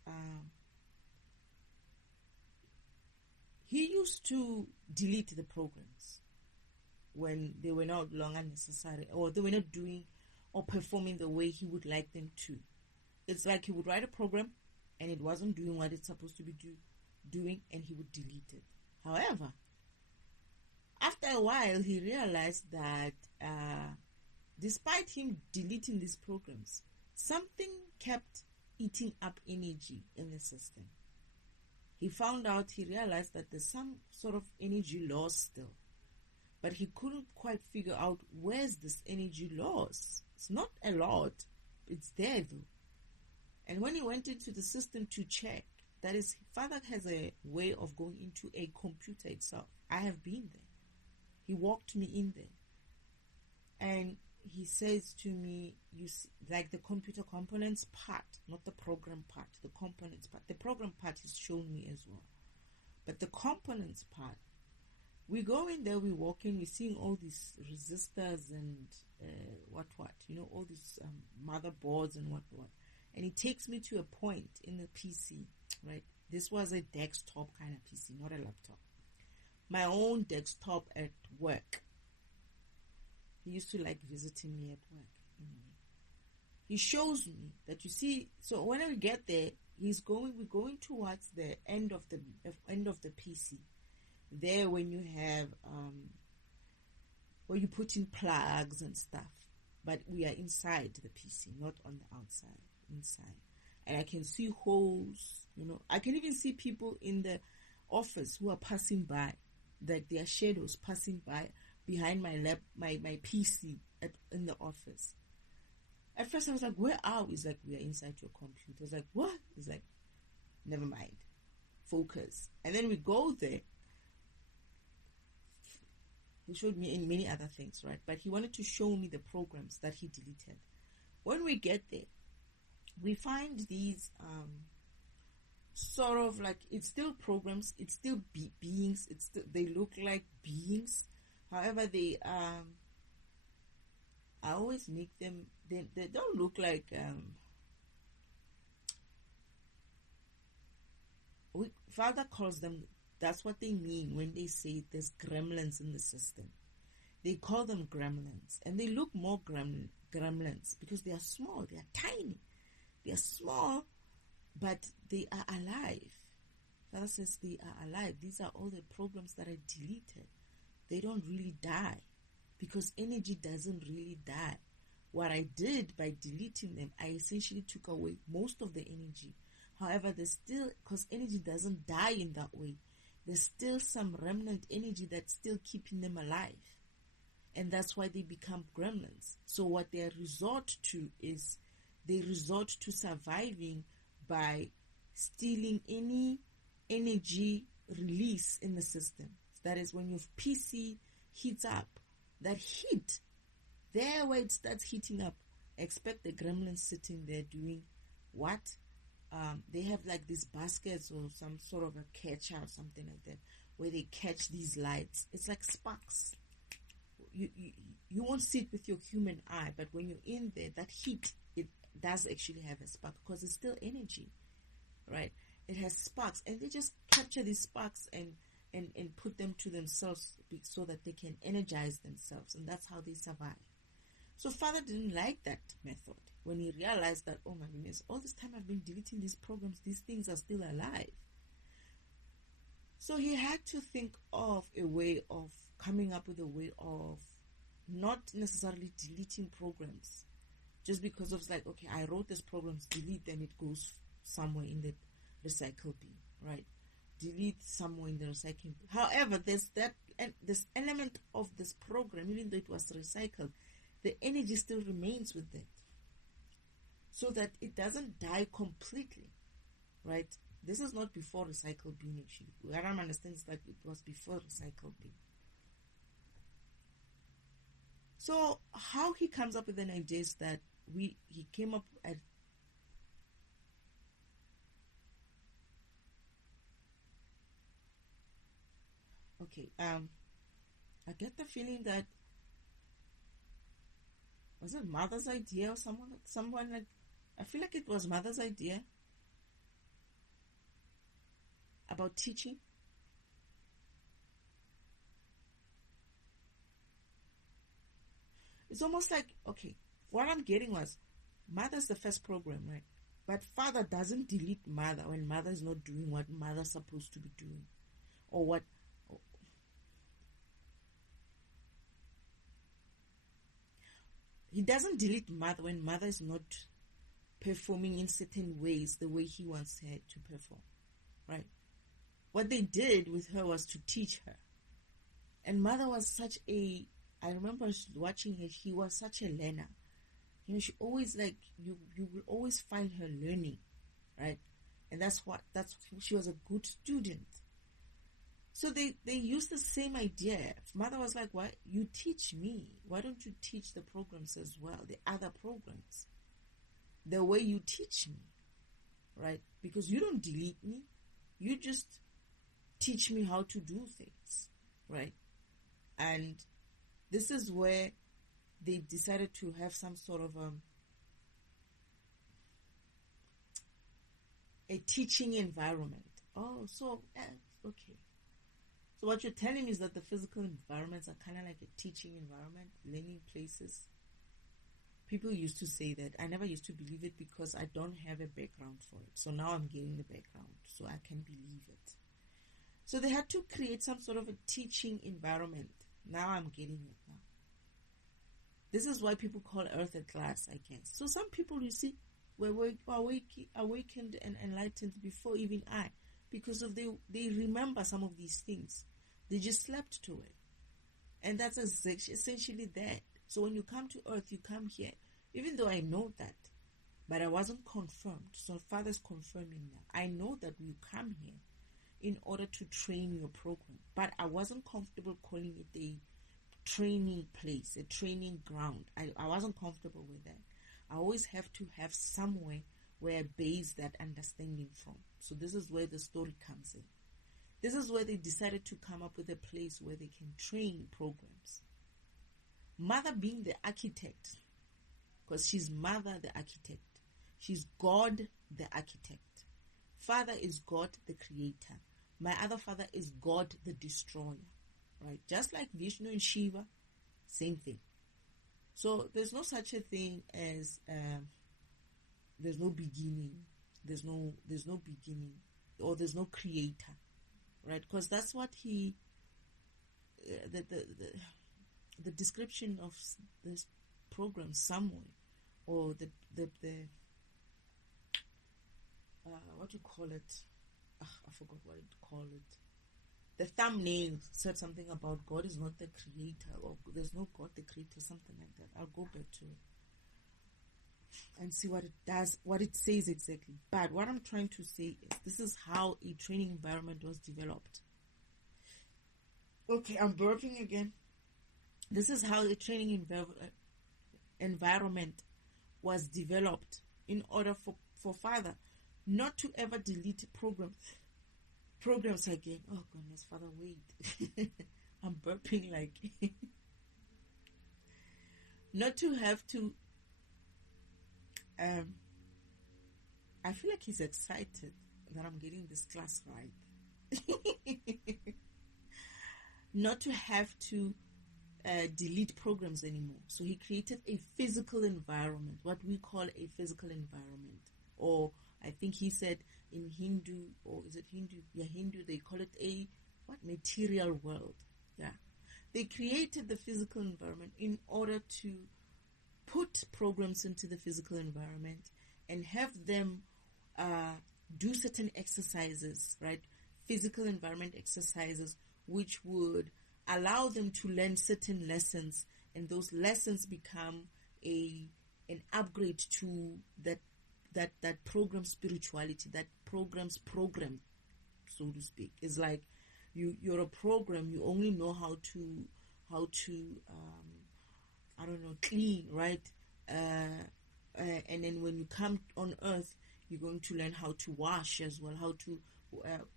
he used to delete the programs when they were no longer necessary, or they were not doing or performing the way he would like them to. It's like he would write a program and it wasn't doing what it's supposed to be doing, and he would delete it. However, after a while, he realized that despite him deleting these programs, something kept eating up energy in the system. He realized that there's some sort of energy loss still. But he couldn't quite figure out where's this energy loss. It's not a lot. It's there though. And when he went into the system to check, that is, Father has a way of going into a computer itself. I have been there. He walked me in there. And he says to me, you see, like the computer components part, not the program part, the components part. The program part he's shown me as well. But the components part, we go in there, we walk in, we're seeing all these resistors and all these motherboards and what. And it takes me to a point in the PC, right? This was a desktop kind of PC, not a laptop. My own desktop at work. He used to like visiting me at work. He shows me that, you see, so when we get there, we're going towards the end of the PC. There, when you have where you put in plugs and stuff, but we are inside the PC, not on the outside, inside. And I can see holes, I can even see people in the office who are passing by, like their shadows passing by behind my PC in the office. At first I was like, where are we? He's like, we are inside your computer. I was like, what? He's like, never mind. Focus. And then we go there. He showed me in many other things, right? But he wanted to show me the programs that he deleted. When we get there, we find these sort of like, it's still programs, it's still beings, they look like beings. However, they I always make them, they don't look like, Father calls them, that's what they mean when they say there's gremlins in the system. They call them gremlins, and they look more gremlins because they are small, they are tiny, they are small, but they are alive. Father says they are alive. These are all the programs that are deleted. They don't really die because energy doesn't really die. What I did by deleting them, I essentially took away most of the energy. However, there's still, because energy doesn't die in that way, there's still some remnant energy that's still keeping them alive. And that's why they become gremlins. So what they resort to is they resort to surviving by stealing any energy release in the system. That is, when your PC heats up, that heat, there where it starts heating up, expect the gremlins sitting there doing what? They have like these baskets or some sort of a catcher or something like that, where they catch these lights. It's like sparks. You won't see it with your human eye, but when you're in there, that heat, it does actually have a spark because it's still energy, right? It has sparks, and they just capture these sparks and put them to themselves so that they can energize themselves, and that's how they survive. So Father didn't like that method when he realized that, oh my goodness, all this time I've been deleting these programs, these things are still alive. So he had to think of a way of coming up with a way of not necessarily deleting programs just because of like, okay, I wrote this program, delete, and it goes somewhere in the recycle bin, right? Delete somewhere in the recycling bin. However, there's this element of this program, even though it was recycled, the energy still remains with it, so that it doesn't die completely, right? This is not before recycle bin, actually. What I'm understanding is that it was before recycle bin. So how he comes up with an idea is that he came up at I get the feeling that, was it Mother's idea or someone like, I feel like it was Mother's idea about teaching. It's almost like, okay, what I'm getting was, Mother's the first program, right? But Father doesn't delete Mother when Mother is not doing what Mother's supposed to be doing. Or what... He doesn't delete Mother when Mother is not performing in certain ways the way he wants her to perform, right? What they did with her was to teach her. And Mother was such a... I remember watching her, she was such a learner. You know, she always like, you will always find her learning, right? And she was a good student. So they used the same idea. Mother was like, why? You teach me. Why don't you teach the programs as well, the other programs? The way you teach me, right? Because you don't delete me. You just teach me how to do things, right? And this is where they decided to have some sort of a teaching environment. Oh, so, okay. So what you're telling me is that the physical environments are kind of like a teaching environment, learning places. People used to say that. I never used to believe it because I don't have a background for it. So now I'm getting the background, so I can believe it. So they had to create some sort of a teaching environment. Now I'm getting it now. This is why people call Earth a class, I guess. So some people, you see, were awakened and enlightened before even I, because of they remember some of these things. They just slept to it. And that's essentially that. So when you come to Earth, you come here. Even though I know that, but I wasn't confirmed. So Father's confirming now. I know that you come here in order to train your program. But I wasn't comfortable calling it a training place, a training ground. I wasn't comfortable with that. I always have to have somewhere where I base that understanding from. So this is where the story comes in. This is where they decided to come up with a place where they can train programs. Mother being the architect, because she's mother the architect. She's God the architect. Father is God the creator. My other father is God the destroyer. Right? Just like Vishnu and Shiva, same thing. So there's no such a thing as there's no beginning. There's no beginning, or there's no creator, right? Because that's what he the description of this program somewhere, or the what you call it? I forgot what you call it. The thumbnail said something about God is not the creator, or there's no God the creator, something like that. I'll go back to it and see what it does, what it says exactly. But what I'm trying to say is this is how a training environment was developed. Okay, I'm burping again. This is how the training environment was developed in order for Father not to ever delete programs again. Oh goodness, Father, wait. I'm burping like not to have to I feel like he's excited that I'm getting this class right. Not to have to delete programs anymore. So he created a physical environment, what we call a physical environment. Or I think he said in Hindu, or is it Hindu? Yeah, Hindu, they call it a material world. Yeah. They created the physical environment in order to put programs into the physical environment and have them do certain exercises, right? Physical environment exercises, which would allow them to learn certain lessons, and those lessons become an upgrade to that program spirituality, that program's program, so to speak. It's like you're a program, you only know how to I don't know, clean, right? And then when you come on earth, you're going to learn how to wash as well, how to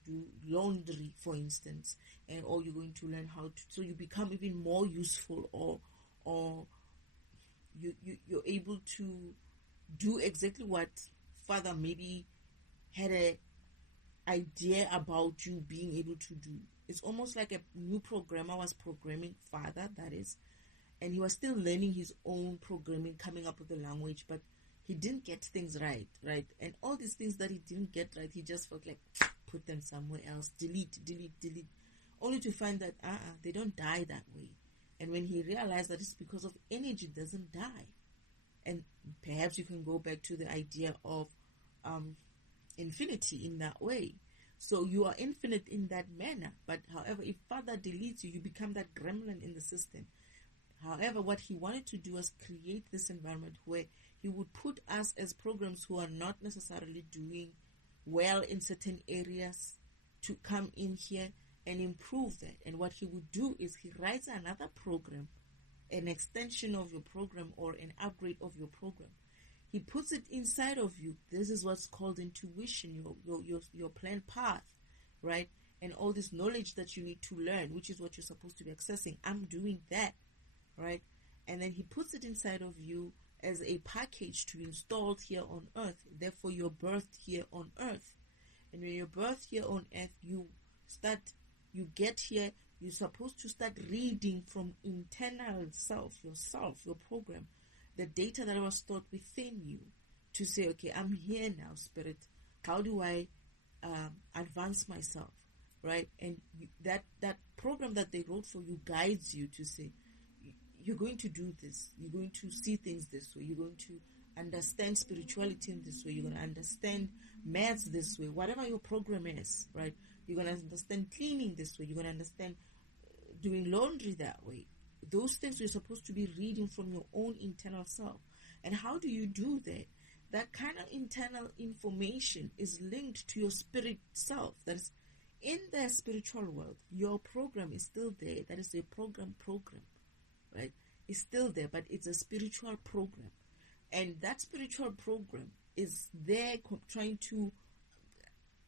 do laundry, for instance, or you're going to learn how to, so you become even more useful, or you're able to do exactly what Father maybe had a idea about you being able to do. It's almost like a new programmer was programming Father, that is, and he was still learning his own programming, coming up with the language, but he didn't get things right? And all these things that he didn't get right, he just felt like, put them somewhere else, delete, only to find that they don't die that way. And when he realized that it's because of energy, it doesn't die. And perhaps you can go back to the idea of infinity in that way. So you are infinite in that manner, but however, if Father deletes you, you become that gremlin in the system. However, what he wanted to do was create this environment where he would put us as programs who are not necessarily doing well in certain areas to come in here and improve that. And what he would do is he writes another program, an extension of your program or an upgrade of your program. He puts it inside of you. This is what's called intuition, your planned path, right? And all this knowledge that you need to learn, which is what you're supposed to be accessing. I'm doing that, right? And then he puts it inside of you as a package to be installed here on earth. Therefore, you're birthed here on earth. And when you're birthed here on earth, you get here, you're supposed to start reading from internal self, your program, the data that was stored within you, to say, okay, I'm here now, Spirit. How do I advance myself, right? And that program that they wrote for you guides you to say, you're going to do this. You're going to see things this way. You're going to understand spirituality in this way. You're going to understand maths this way. Whatever your program is, right? You're going to understand cleaning this way. You're going to understand doing laundry that way. Those things you're supposed to be reading from your own internal self. And how do you do that? That kind of internal information is linked to your spirit self. That is, in the spiritual world, your program is still there. That is a program, right? It's still there, but it's a spiritual program. And that spiritual program is there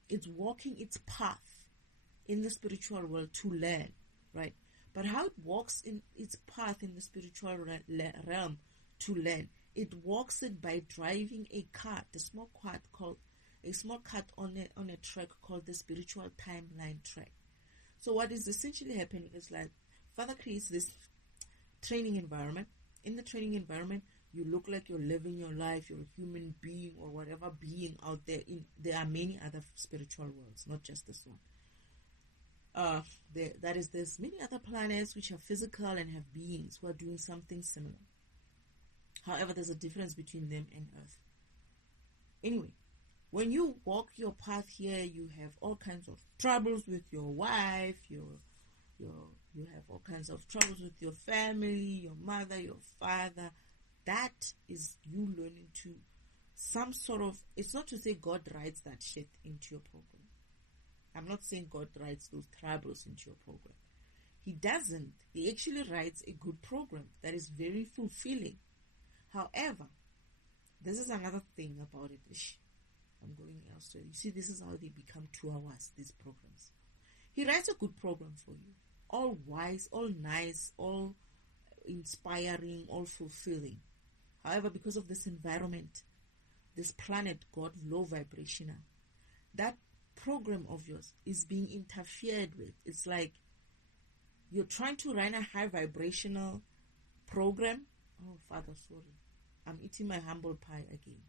it's walking its path in the spiritual world to learn, right? But how it walks in its path in the spiritual realm to learn, it walks it by driving a cart, a small cart on a track called the spiritual timeline track. So what is essentially happening is like Father creates this training environment. In the training environment, you look like you're living your life, you're a human being or whatever being out there. There are many other spiritual worlds, not just this one. There's many other planets which are physical and have beings who are doing something similar. However, there's a difference between them and Earth. Anyway, when you walk your path here, you have all kinds of troubles with your wife, you have all kinds of troubles with your family, your mother, your father. That is you learning to some sort of, it's not to say God writes that shit into your program. I'm not saying God writes those troubles into your program. He doesn't. He actually writes a good program that is very fulfilling. However, this is another thing about it. I'm going elsewhere. You see, this is how they become 2 hours, these programs. He writes a good program for you. All wise, all nice, all inspiring, all fulfilling. However, because of this environment, this planet, God, low vibrational, that program of yours is being interfered with. It's like you're trying to run a high vibrational program. Oh, Father, sorry. I'm eating my humble pie again.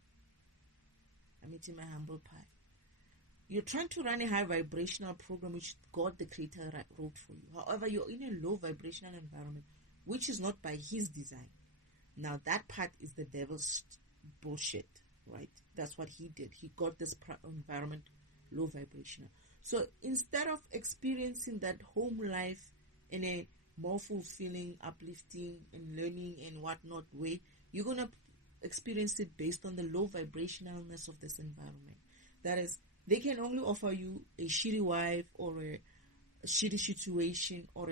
You're trying to run a high vibrational program which God the Creator wrote for you. However, you're in a low vibrational environment which is not by His design. Now that part is the devil's bullshit, right? That's what he did. He got this environment low vibrational. So instead of experiencing that home life in a more fulfilling, uplifting and learning and whatnot way, you're going to experience it based on the low vibrationalness of this environment. That is, they can only offer you a shitty wife or a shitty situation or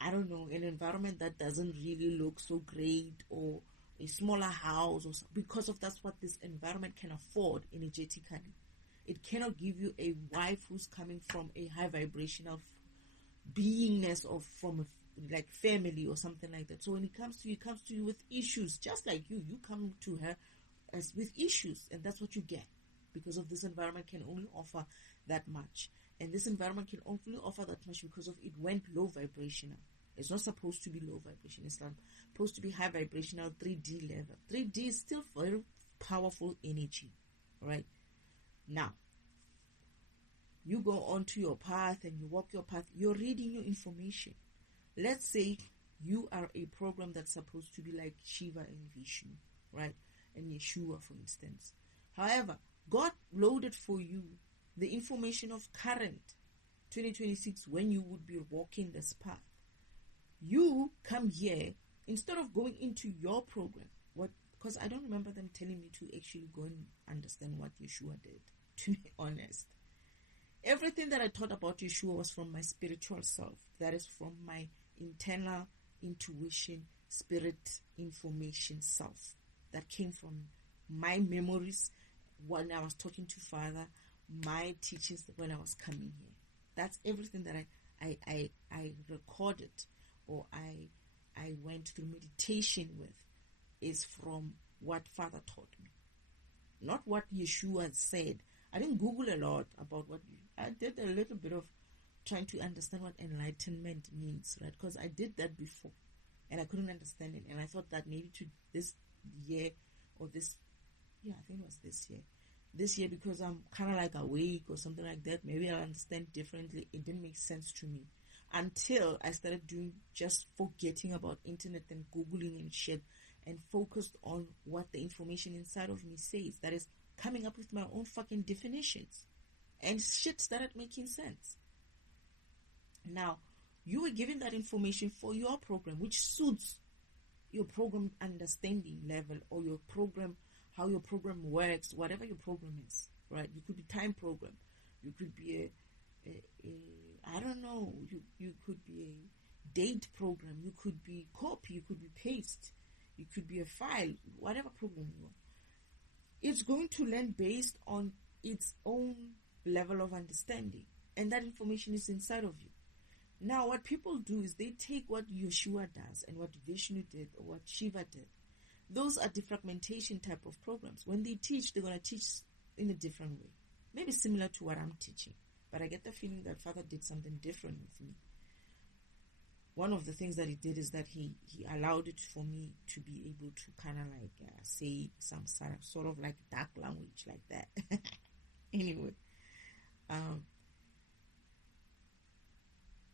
I don't know, an environment that doesn't really look so great, or a smaller house, or because of that's what this environment can afford energetically. It cannot give you a wife who's coming from a high vibrational beingness or from a, like family or something like that. So when it comes to you with issues, just like you come to her as with issues, and that's what you get, because of this environment can only offer that much. And this environment can only offer that much because of it went low vibrational. It's not supposed to be low vibration. It's supposed to be high vibrational 3D level. 3D is still very powerful energy. Right? Now, you go onto your path and you walk your path. You're reading your information. Let's say you are a program that's supposed to be like Shiva and Vishnu, right? And Yeshua, for instance. However, God loaded for you the information of current 2026 when you would be walking this path. You come here, instead of going into your program, because I don't remember them telling me to actually go and understand what Yeshua did, to be honest. Everything that I thought about Yeshua was from my spiritual self. That is from my internal intuition, spirit information self. That came from my memories when I was talking to Father, my teachings when I was coming here. That's everything that I recorded, or I went through meditation with, is from what Father taught me. Not what Yeshua said. I didn't Google a lot about what I did. A little bit of trying to understand what enlightenment means, right? Because I did that before and I couldn't understand it. And I thought that maybe to this year or this, I think it was this year, because I'm kind of like awake or something like that, maybe I'll understand differently. It didn't make sense to me until I started just forgetting about internet and Googling and shit, and focused on what the information inside of me says. That is, coming up with my own fucking definitions, and shit started making sense. Now, you were given that information for your program, which suits your program understanding level, or your program, how your program works, whatever your program is, right? You could be time program, you could be I don't know, you could be a date program, you could be copy, you could be paste, you could be a file, whatever program you are. It's going to learn based on its own level of understanding, and that information is inside of you. Now, what people do is they take what Yeshua does and what Vishnu did or what Shiva did. Those are defragmentation type of programs. When they teach, they're going to teach in a different way. Maybe similar to what I'm teaching. But I get the feeling that Father did something different with me. One of the things that he did is that he allowed it for me to be able to kind of like say some sort of like dark language like that. Anyway.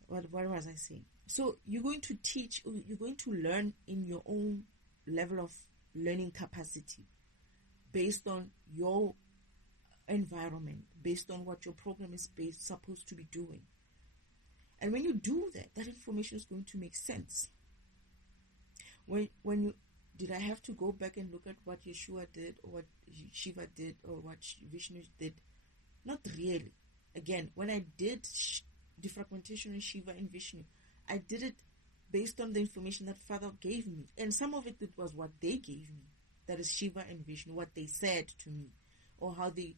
What was I saying? So you're going to teach, you're going to learn in your own level of learning capacity based on your environment, based on what your program is supposed to be doing. And when you do that, that information is going to make sense. Did I have to go back and look at what Yeshua did or what Shiva did or what Vishnu did? Not really. Again, when I did defragmentation in Shiva and Vishnu, I did it based on the information that Father gave me. And some of it was what they gave me. That is Shiva and Vishnu, what they said to me. Or how they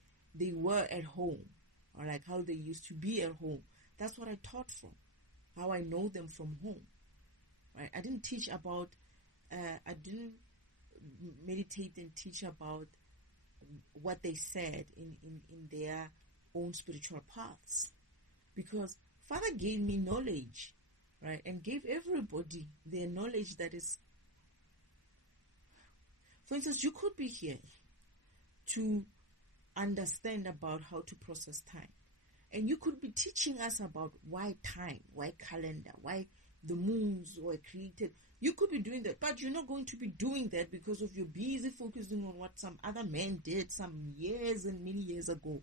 were at home. Or like how they used to be at home. That's what I taught from. How I know them from home. Right? I didn't teach about, I didn't meditate and teach about what they said in their own spiritual paths. Because Father gave me knowledge, right? And gave everybody their knowledge that is... For instance, you could be here to understand about how to process time. And you could be teaching us about why time, why calendar, why the moons were created. You could be doing that, but you're not going to be doing that because of you're busy focusing on what some other man did some years and many years ago.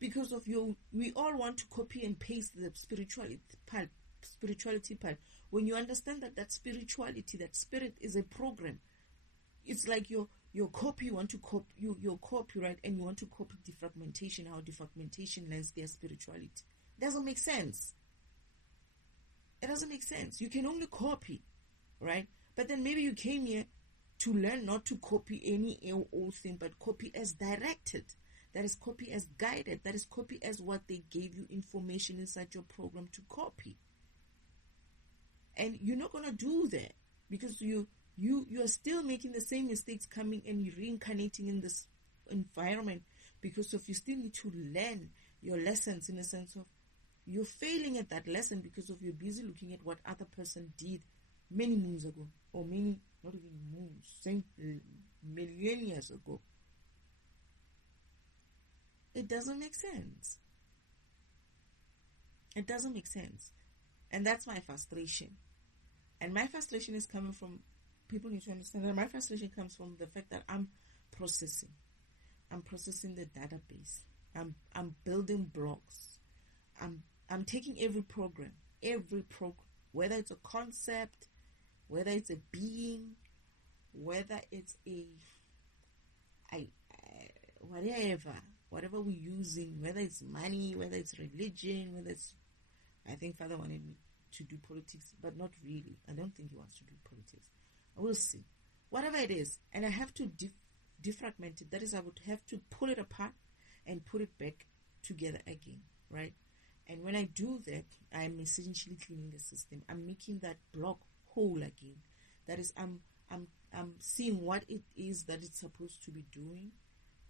Because of we all want to copy and paste the spirituality part. When you understand that spirituality, that spirit is a program, it's like your copy, you want to copy your copyright, and you want to copy defragmentation, how defragmentation learns their spirituality. It doesn't make sense. It doesn't make sense. You can only copy, right? But then maybe you came here to learn not to copy any old thing, but copy as directed. That is copy as guided. That is copy as what they gave you information inside your program to copy. And you're not going to do that because you are still making the same mistakes coming and you're reincarnating in this environment because of you still need to learn your lessons in a sense of you're failing at that lesson because of you're busy looking at what other person did many moons ago or many, not even moons, million years ago. It doesn't make sense. It doesn't make sense. And that's my frustration. And my frustration is coming from, people need to understand that my frustration comes from the fact that I'm processing. I'm processing the database. I'm building blocks. I'm taking every program, whether it's a concept, whether it's a being, whether it's whatever we're using, whether it's money, whether it's religion, whether it's... I think Father wanted me to do politics, but not really. I don't think he wants to do politics. We'll see. Whatever it is, and I have to defragment it. That is, I would have to pull it apart and put it back together again, right? And when I do that, I'm essentially cleaning the system. I'm making that block whole again. That is, I'm seeing what it is that it's supposed to be doing,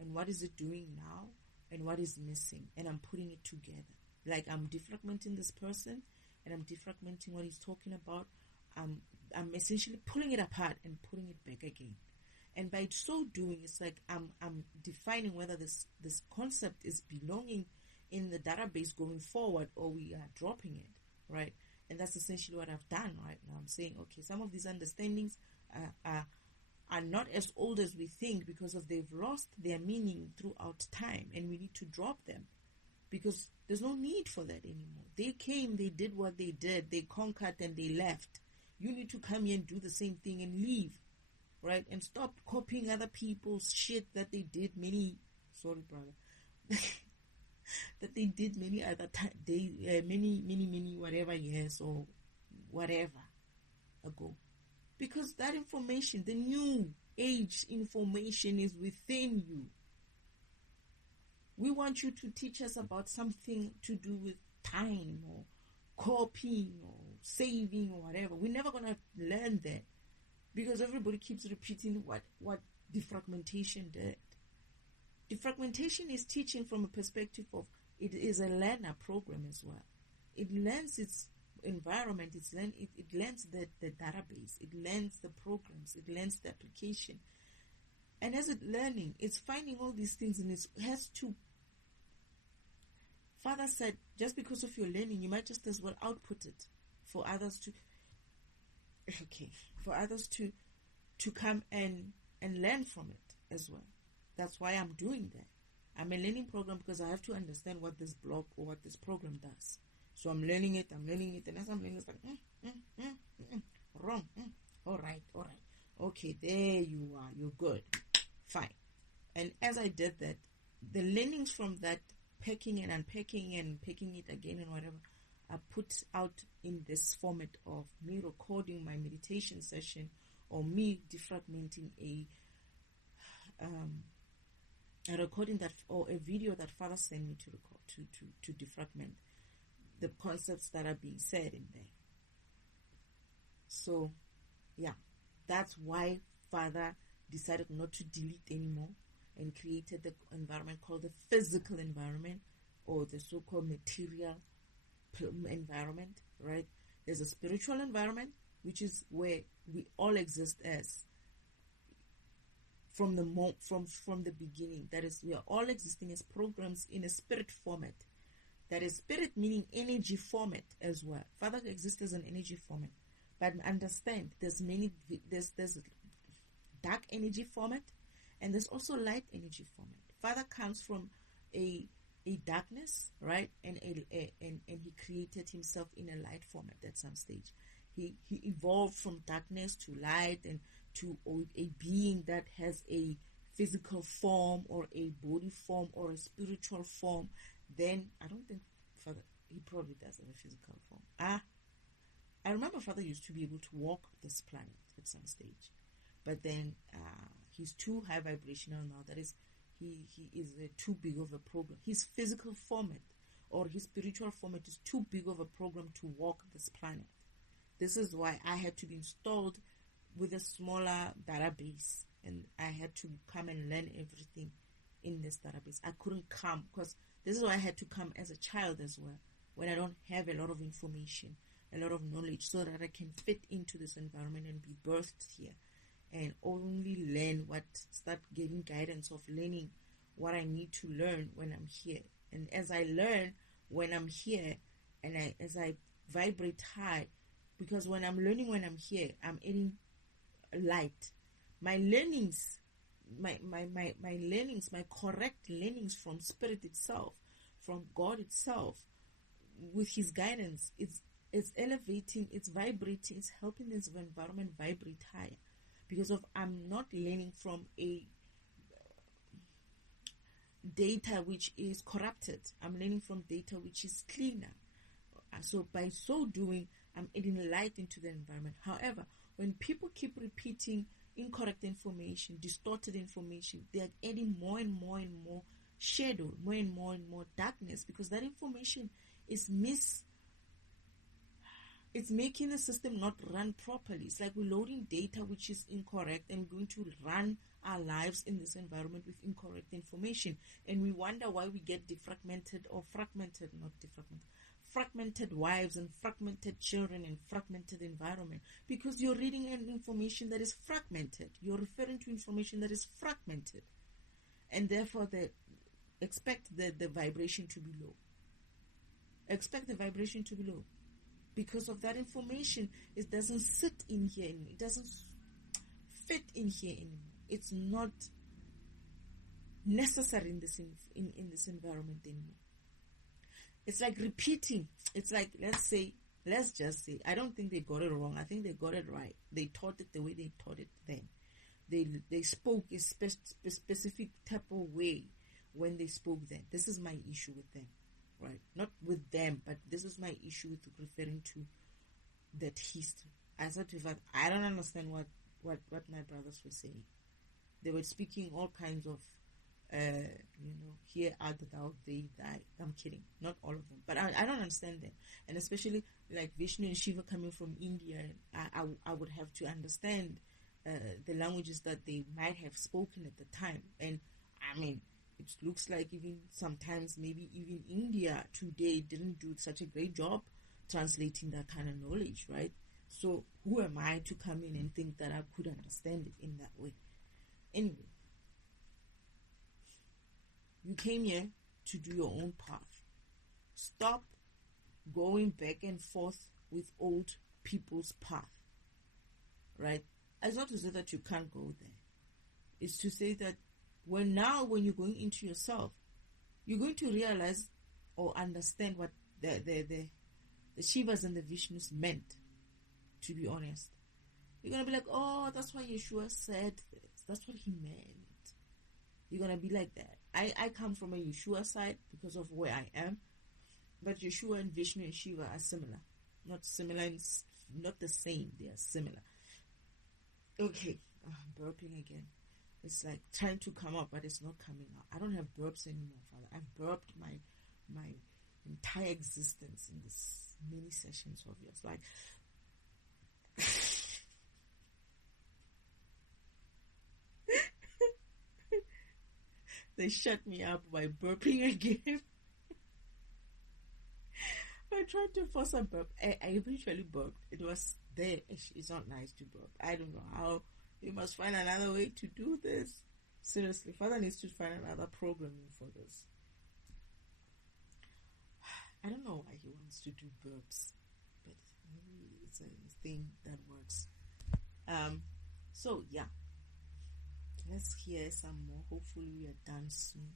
and what is it doing now, and what is missing, and I'm putting it together. Like I'm defragmenting this person, and I'm defragmenting what he's talking about. I'm essentially pulling it apart and putting it back again. And by so doing, it's like I'm defining whether this concept is belonging in the database going forward or we are dropping it, right? And that's essentially what I've done right now. I'm saying, okay, some of these understandings are not as old as we think because of they've lost their meaning throughout time, and we need to drop them because there's no need for that anymore. They came, they did what they did, they conquered and they left. You need to come here and do the same thing and leave, right? And stop copying other people's shit that they did many that they did many other many whatever years or whatever ago. Because that information, the new age information, is within you. We want you to teach us about something to do with time or copying or saving or whatever. We're never going to learn that because everybody keeps repeating what defragmentation did. Defragmentation is teaching from a perspective of it is a learner program as well. It learns its environment, it learns the database, it learns the programs, it learns the application. And as it's learning, it's finding all these things and it has to. Father said, just because of your learning, you might just as well output it for others to come and learn from it as well. That's why I'm doing that. I'm a learning program because I have to understand what this blog or what this program does. So I'm learning it, and as I'm learning, it's like, wrong. All right. Okay, there you are. You're good. Fine. And as I did that, the learnings from that packing and unpacking and packing it again and whatever are put out in this format of me recording my meditation session or me defragmenting a recording that or a video that Father sent me to record to defragment the concepts that are being said in there. So yeah, that's why Father decided not to delete anymore and created the environment called the physical environment or the so-called material environment, right? There's a spiritual environment, which is where we all exist as from the beginning. That is, we are all existing as programs in a spirit format. That is, spirit meaning energy format as well. Father exists as an energy format. But understand, there's dark energy format, and there's also light energy format. Father comes from a darkness, right? And he created himself in a light format at some stage. He evolved from darkness to light and to a being that has a physical form or a body form or a spiritual form. Then I don't think Father, he probably does have a physical form. I remember Father used to be able to walk this planet at some stage, but then he's too high vibrational now. That is, he is too big of a program. His physical format or his spiritual format is too big of a program to walk this planet. This is why I had to be installed with a smaller database, and I had to come and learn everything in this database. I couldn't come because this is why I had to come as a child as well, when I don't have a lot of information, a lot of knowledge, so that I can fit into this environment and be birthed here and only start getting guidance of learning what I need to learn when I'm here. And as I learn when I'm here and as I vibrate high, because when I'm learning when I'm here, I'm adding light. My learnings, my learnings, my correct learnings from Spirit itself, from God itself, with His guidance, it's elevating, it's vibrating, it's helping this environment vibrate higher. Because I'm not learning from a data which is corrupted. I'm learning from data which is cleaner. So by so doing, I'm adding light into the environment. However, when people keep repeating incorrect information, distorted information, they are adding more and more and more shadow, more and more darkness, because that information is it's making the system not run properly. It's like we're loading data which is incorrect and going to run our lives in this environment with incorrect information. And we wonder why we get fragmented wives and fragmented children and fragmented environment. Because you're reading an information that is fragmented. You're referring to information that is fragmented. And therefore, expect the vibration to be low. Expect the vibration to be low. Because of that information, it doesn't sit in here anymore. It doesn't fit in here anymore. It's not necessary in this environment anymore. It's like repeating. It's like, let's just say, I don't think they got it wrong. I think they got it right. They taught it the way they taught it then. They spoke a specific type of way when they spoke then. This is my issue with them. Right, not with them, but this is my issue with referring to that history. I said to that, I don't understand what my brothers were saying. They were speaking all kinds of here art thou, they die. I'm kidding, not all of them, but I don't understand them, and especially like Vishnu and Shiva coming from India. I would have to understand the languages that they might have spoken at the time, and I mean, it looks like even sometimes maybe even India today didn't do such a great job translating that kind of knowledge, right? So who am I to come in and think that I could understand it in that way? Anyway, you came here to do your own path. Stop going back and forth with old people's path, right? It's not to say that you can't go there. It's to say that when you're going into yourself, you're going to realize or understand what the Shivas and the Vishnus meant, to be honest. You're going to be like, oh, that's why Yeshua said this. That's what he meant. You're going to be like that. I come from a Yeshua side because of where I am. But Yeshua and Vishnu and Shiva are similar. Not similar, not the same. They are similar. Okay, I'm burping again. It's like trying to come up, but it's not coming out. I don't have burps anymore, Father. I've burped my entire existence in this mini sessions of yours. Like, they shut me up by burping again. I tried to force a burp. I eventually burped. It was there. It's not nice to burp. I don't know how. You must find another way to do this. Seriously, Father needs to find another programming for this. I don't know why he wants to do burps, but maybe it's a thing that works. So yeah, let's hear some more. Hopefully we are done soon.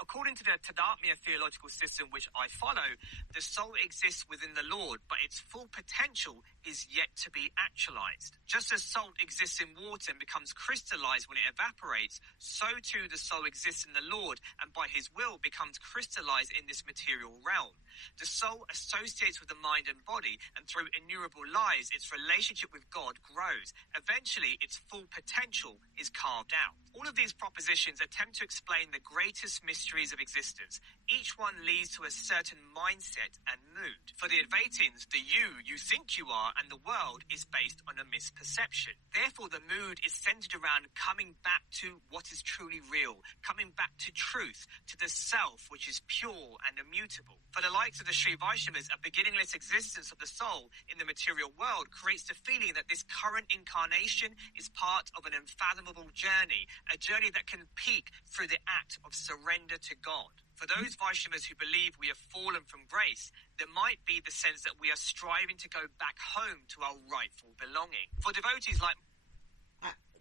According to the Tadatmya theological system which I follow, the soul exists within the Lord, but its full potential is yet to be actualized. Just as salt exists in water and becomes crystallized when it evaporates, so too the soul exists in the Lord and by his will becomes crystallized in this material realm. The soul associates with the mind and body, and through innumerable lives, its relationship with God grows. Eventually, its full potential is carved out. All of these propositions attempt to explain the greatest mysteries of existence. Each one leads to a certain mindset and mood. For the Advaitins, the you think you are and the world is based on a misperception. Therefore, the mood is centered around coming back to what is truly real, coming back to truth, to the self which is pure and immutable. For the likes of the Sri Vaishnavas, a beginningless existence of the soul in the material world creates the feeling that this current incarnation is part of an unfathomable journey, a journey that can peak through the act of surrender to God. For those Vaishnavas who believe we have fallen from grace, there might be the sense that we are striving to go back home to our rightful belonging. For devotees like...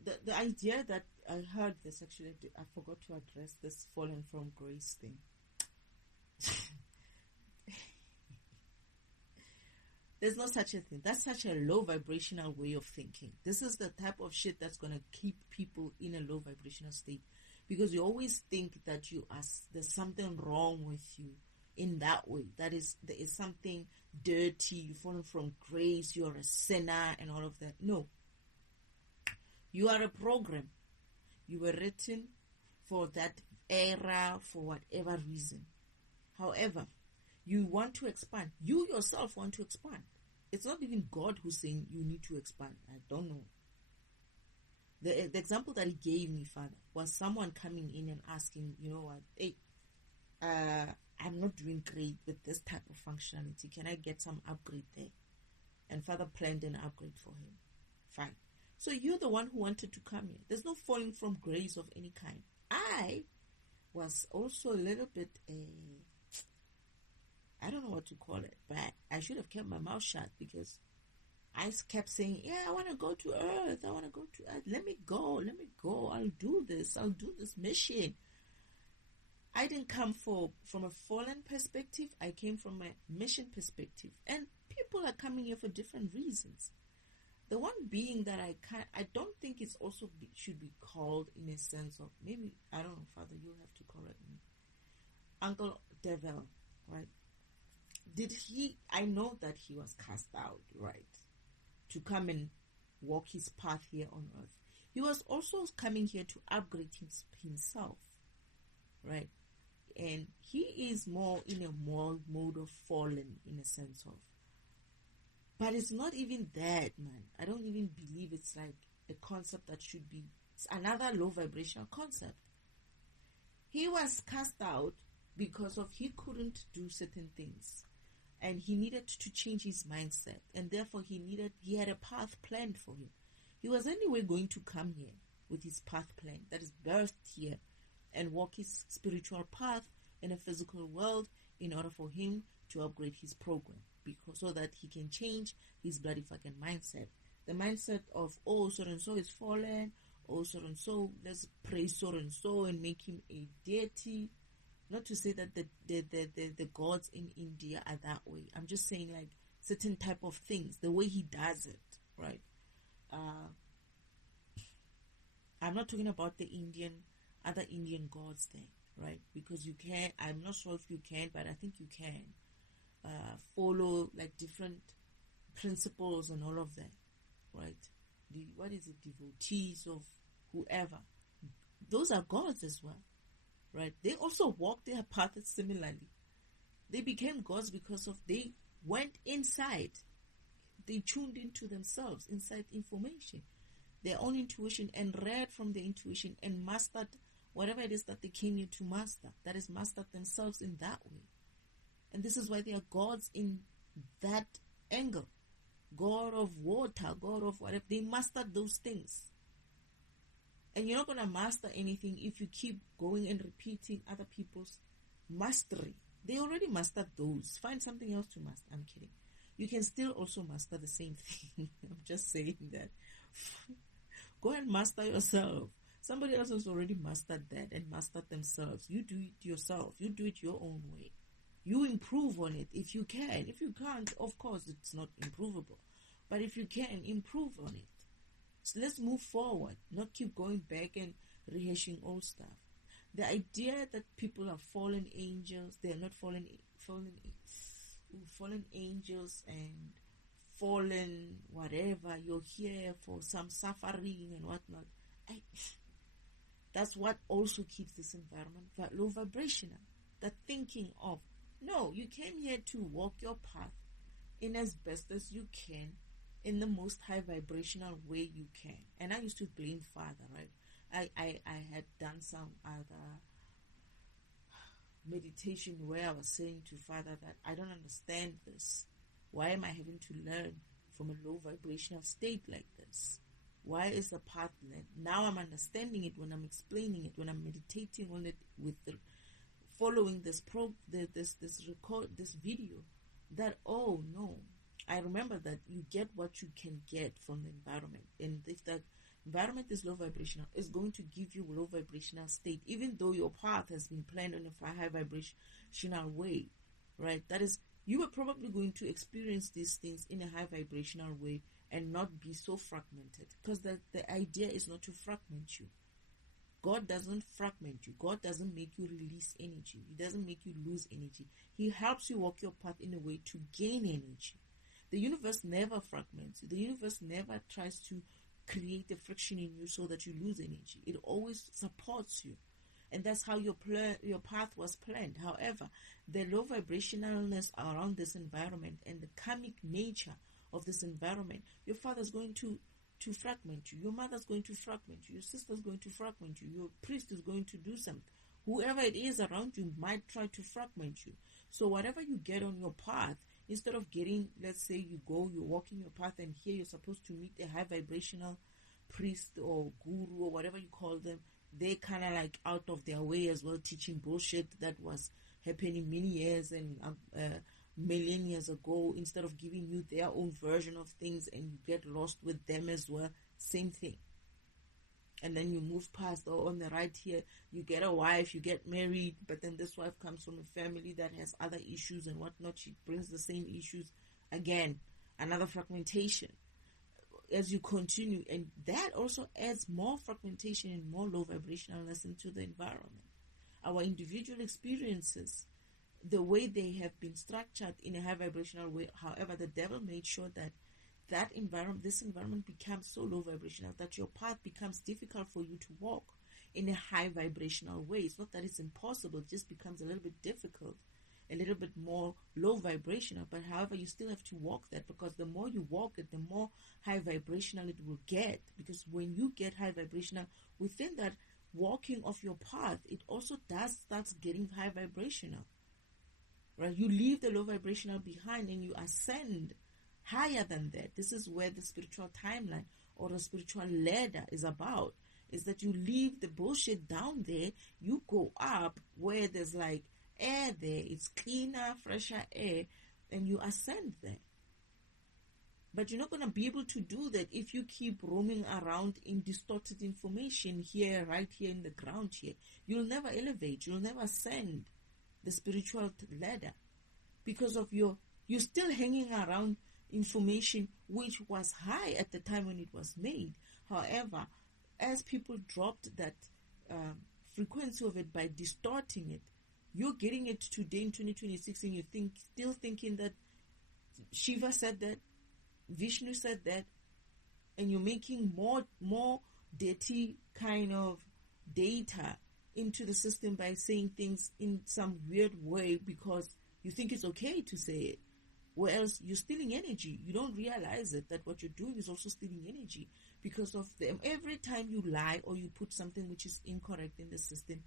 The idea that I heard this, actually, I forgot to address this fallen from grace thing. There's no such a thing. That's such a low vibrational way of thinking. This is the type of shit that's going to keep people in a low vibrational state. Because you always think that there's something wrong with you in that way. There is something dirty, you've fallen from grace, you're a sinner and all of that. No. You are a program. You were written for that era, for whatever reason. However, you want to expand. You yourself want to expand. It's not even God who's saying you need to expand. I don't know. The example that he gave me, Father, was someone coming in and asking, you know what, hey, I'm not doing great with this type of functionality. Can I get some upgrade there? And Father planned an upgrade for him. Fine. So you're the one who wanted to come here. There's no falling from grace of any kind. I was also a little bit, I don't know what to call it, but I should have kept my mouth shut because I kept saying, yeah, I want to go to Earth. I want to go to Earth. Let me go. I'll do this mission. I didn't come from a fallen perspective. I came from a mission perspective. And people are coming here for different reasons. The one being that I don't think it's also should be called in a sense of, maybe, I don't know, Father, you'll have to correct me. Uncle Devil, right? I know that he was cast out, right? To come and walk his path here on earth. He was also coming here to upgrade himself, right? And he is more in a mode of fallen, in a sense of. But it's not even that, man. I don't even believe it's like a concept that should be. It's another low vibrational concept. He was cast out because of he couldn't do certain things. And he needed to change his mindset. And therefore he had a path planned for him. He was anyway going to come here with his path plan that is birthed here and walk his spiritual path in a physical world in order for him to upgrade his program, because so that he can change his bloody fucking mindset. The mindset of, oh, so and so is fallen, oh, so and so, let's praise so and make him a deity. Not to say that the gods in India are that way. I'm just saying like certain type of things, the way he does it, right? I'm not talking about the other Indian gods thing, right? Because you can, I'm not sure if you can, but I think you can follow like different principles and all of that, right? What is it, devotees of whoever. Those are gods as well, right? They also walk their path similarly. They became gods because of they went inside. They tuned into themselves, inside information, their own intuition, and read from their intuition and mastered whatever it is that they came here to master. That is, mastered themselves in that way. And this is why they are gods in that angle. God of water, God of whatever. They mastered those things. And you're not going to master anything if you keep going and repeating other people's mastery. They already mastered those. Find something else to master. I'm kidding. You can still also master the same thing. I'm just saying that. Go and master yourself. Somebody else has already mastered that and mastered themselves. You do it yourself. You do it your own way. You improve on it if you can. If you can't, of course, it's not improvable. But if you can, improve on it. So let's move forward, not keep going back and rehashing old stuff. The idea that people are fallen angels, they are not fallen angels and fallen whatever, you're here for some suffering and whatnot. That's what also keeps this environment low vibrational. The thinking of, no, you came here to walk your path in as best as you can, in the most high vibrational way you can. And I used to blame Father, right? I had done some other meditation where I was saying to Father that I don't understand this. Why am I having to learn from a low vibrational state like this? Why is the path led? Now I'm understanding it when I'm explaining it, when I'm meditating on it with the following this video. That, oh no, I remember that you get what you can get from the environment, and if that environment is low vibrational, it's going to give you low vibrational state, even though your path has been planned in a high vibrational way, right? That is, you are probably going to experience these things in a high vibrational way and not be so fragmented, because the idea is not to fragment you. God doesn't fragment you. God doesn't make you release energy. He doesn't make you lose energy. He helps you walk your path in a way to gain energy. The universe never fragments you. The universe never tries to create a friction in you so that you lose energy. It always supports you. And that's how your path was planned. However, the low vibrationalness around this environment and the karmic nature of this environment, your father's going to fragment you. Your mother's going to fragment you. Your sister's going to fragment you. Your priest is going to do something. Whoever it is around you might try to fragment you. So whatever you get on your path, instead of getting, let's say you're walking your path, and here you're supposed to meet a high vibrational priest or guru or whatever you call them, they kind of like out of their way as well, teaching bullshit that was happening many years and millennia ago, instead of giving you their own version of things, and you get lost with them as well. Same thing. And then you move past, or on the right here, you get a wife, you get married, but then this wife comes from a family that has other issues and whatnot. She brings the same issues again, another fragmentation as you continue, and that also adds more fragmentation and more low vibrationalness into the environment. Our individual experiences, the way they have been structured in a high vibrational way, however, the devil made sure that this environment becomes so low vibrational that your path becomes difficult for you to walk in a high vibrational way. It's not that it's impossible, it just becomes a little bit difficult, a little bit more low vibrational. But however, you still have to walk that, because the more you walk it, the more high vibrational it will get. Because when you get high vibrational within that walking of your path, it also starts getting high vibrational, right? You leave the low vibrational behind and you ascend higher than that. This is where the spiritual timeline or the spiritual ladder is about, is that you leave the bullshit down there, you go up where there's like air there, it's cleaner, fresher air, and you ascend there. But you're not going to be able to do that if you keep roaming around in distorted information here, right here in the ground here. You'll never elevate, you'll never ascend the spiritual ladder, because of you're still hanging around information which was high at the time when it was made. However, as people dropped that frequency of it by distorting it, you're getting it today in 2026, and you still thinking that Shiva said that, Vishnu said that, and you're making more dirty kind of data into the system by saying things in some weird way because you think it's okay to say it. Whereas you're stealing energy. You don't realize it, that what you're doing is also stealing energy, because of them. Every time you lie or you put something which is incorrect in the system,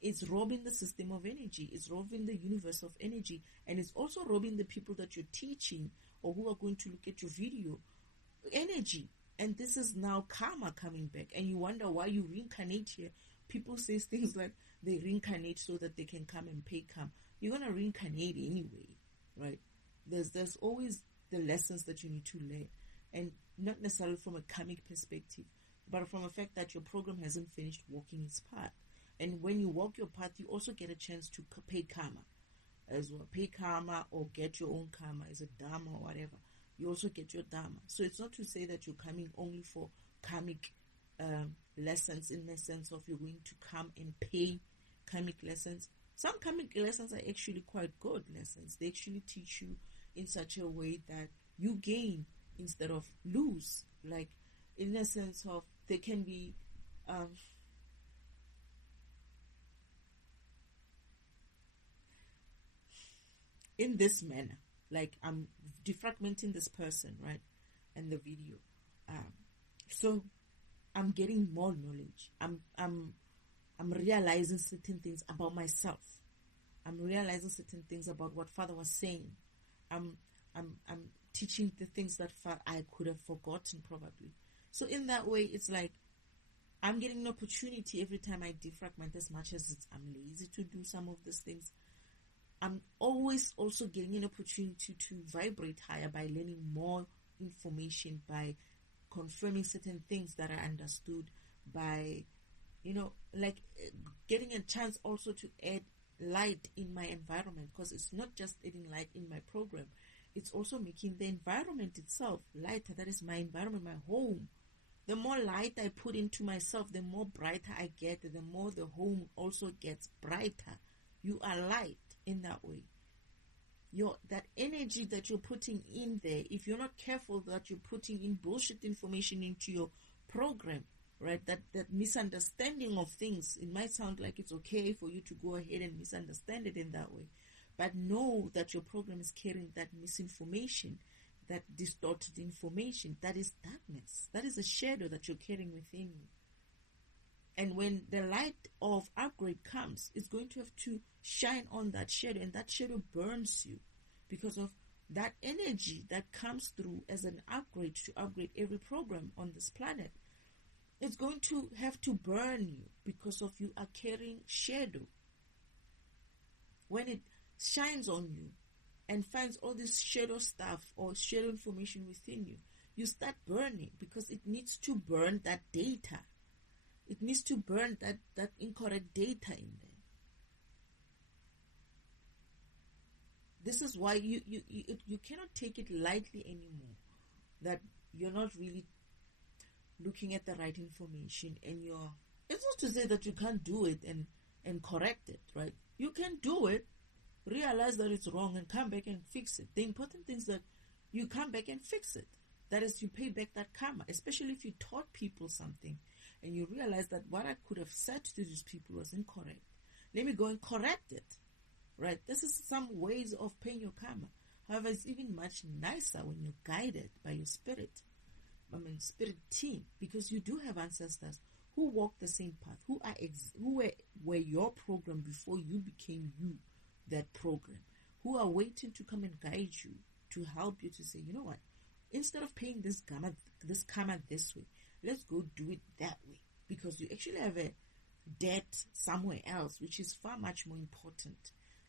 it's robbing the system of energy. It's robbing the universe of energy. And it's also robbing the people that you're teaching or who are going to look at your video energy. And this is now karma coming back. And you wonder why you reincarnate here. People say things like they reincarnate so that they can come and pay karma. You're going to reincarnate anyway, right? There's always the lessons that you need to learn, and not necessarily from a karmic perspective, but from the fact that your program hasn't finished walking its path. And when you walk your path, you also get a chance to pay karma as well. Pay karma or get your own karma as a dharma or whatever. You also get your dharma. So it's not to say that you're coming only for karmic lessons, in the sense of you're going to come and pay karmic lessons. Some karmic lessons are actually quite good lessons. They actually teach you in such a way that you gain instead of lose. Like, in the sense of, they can be in this manner. Like, I'm defragmenting this person, right, and the video. So I'm getting more knowledge. I'm realizing certain things about myself. I'm realizing certain things about what Father was saying. I'm teaching the things that I could have forgotten probably. So in that way, it's like I'm getting an opportunity every time I defragment, as much as I'm lazy to do some of these things. I'm always also getting an opportunity to vibrate higher by learning more information, by confirming certain things that I understood, by, like getting a chance also to add light in my environment, because it's not just adding light in my program, it's also making the environment itself lighter. That is my environment, my home. The more light I put into myself, the more brighter I get, the more the home also gets brighter. You are light in that way. That energy that you're putting in there, if you're not careful that you're putting in bullshit information into your program, right, that misunderstanding of things, it might sound like it's okay for you to go ahead and misunderstand it in that way, but know that your program is carrying that misinformation, that distorted information. That is darkness. That is a shadow that you're carrying within you. And when the light of upgrade comes, it's going to have to shine on that shadow, and that shadow burns you because of that energy that comes through as an upgrade to upgrade every program on this planet. It's going to have to burn you because of you are carrying shadow. When it shines on you and finds all this shadow stuff or shadow information within you, you start burning because it needs to burn that data. It needs to burn that incorrect data in there. This is why you cannot take it lightly anymore, that you're not really looking at the right information, and it's not to say that you can't do it and correct it, right? You can do it, realize that it's wrong, and come back and fix it. The important thing is that you come back and fix it. That is, you pay back that karma, especially if you taught people something and you realize that what I could have said to these people was incorrect. Let me go and correct it, right? This is some ways of paying your karma. However, it's even much nicer when you're guided by your spirit, spirit team, because you do have ancestors who walked the same path, who were your program before you became you, that program, who are waiting to come and guide you, to help you, to say, you know what, instead of paying this karma this way, let's go do it that way, because you actually have a debt somewhere else, which is far much more important.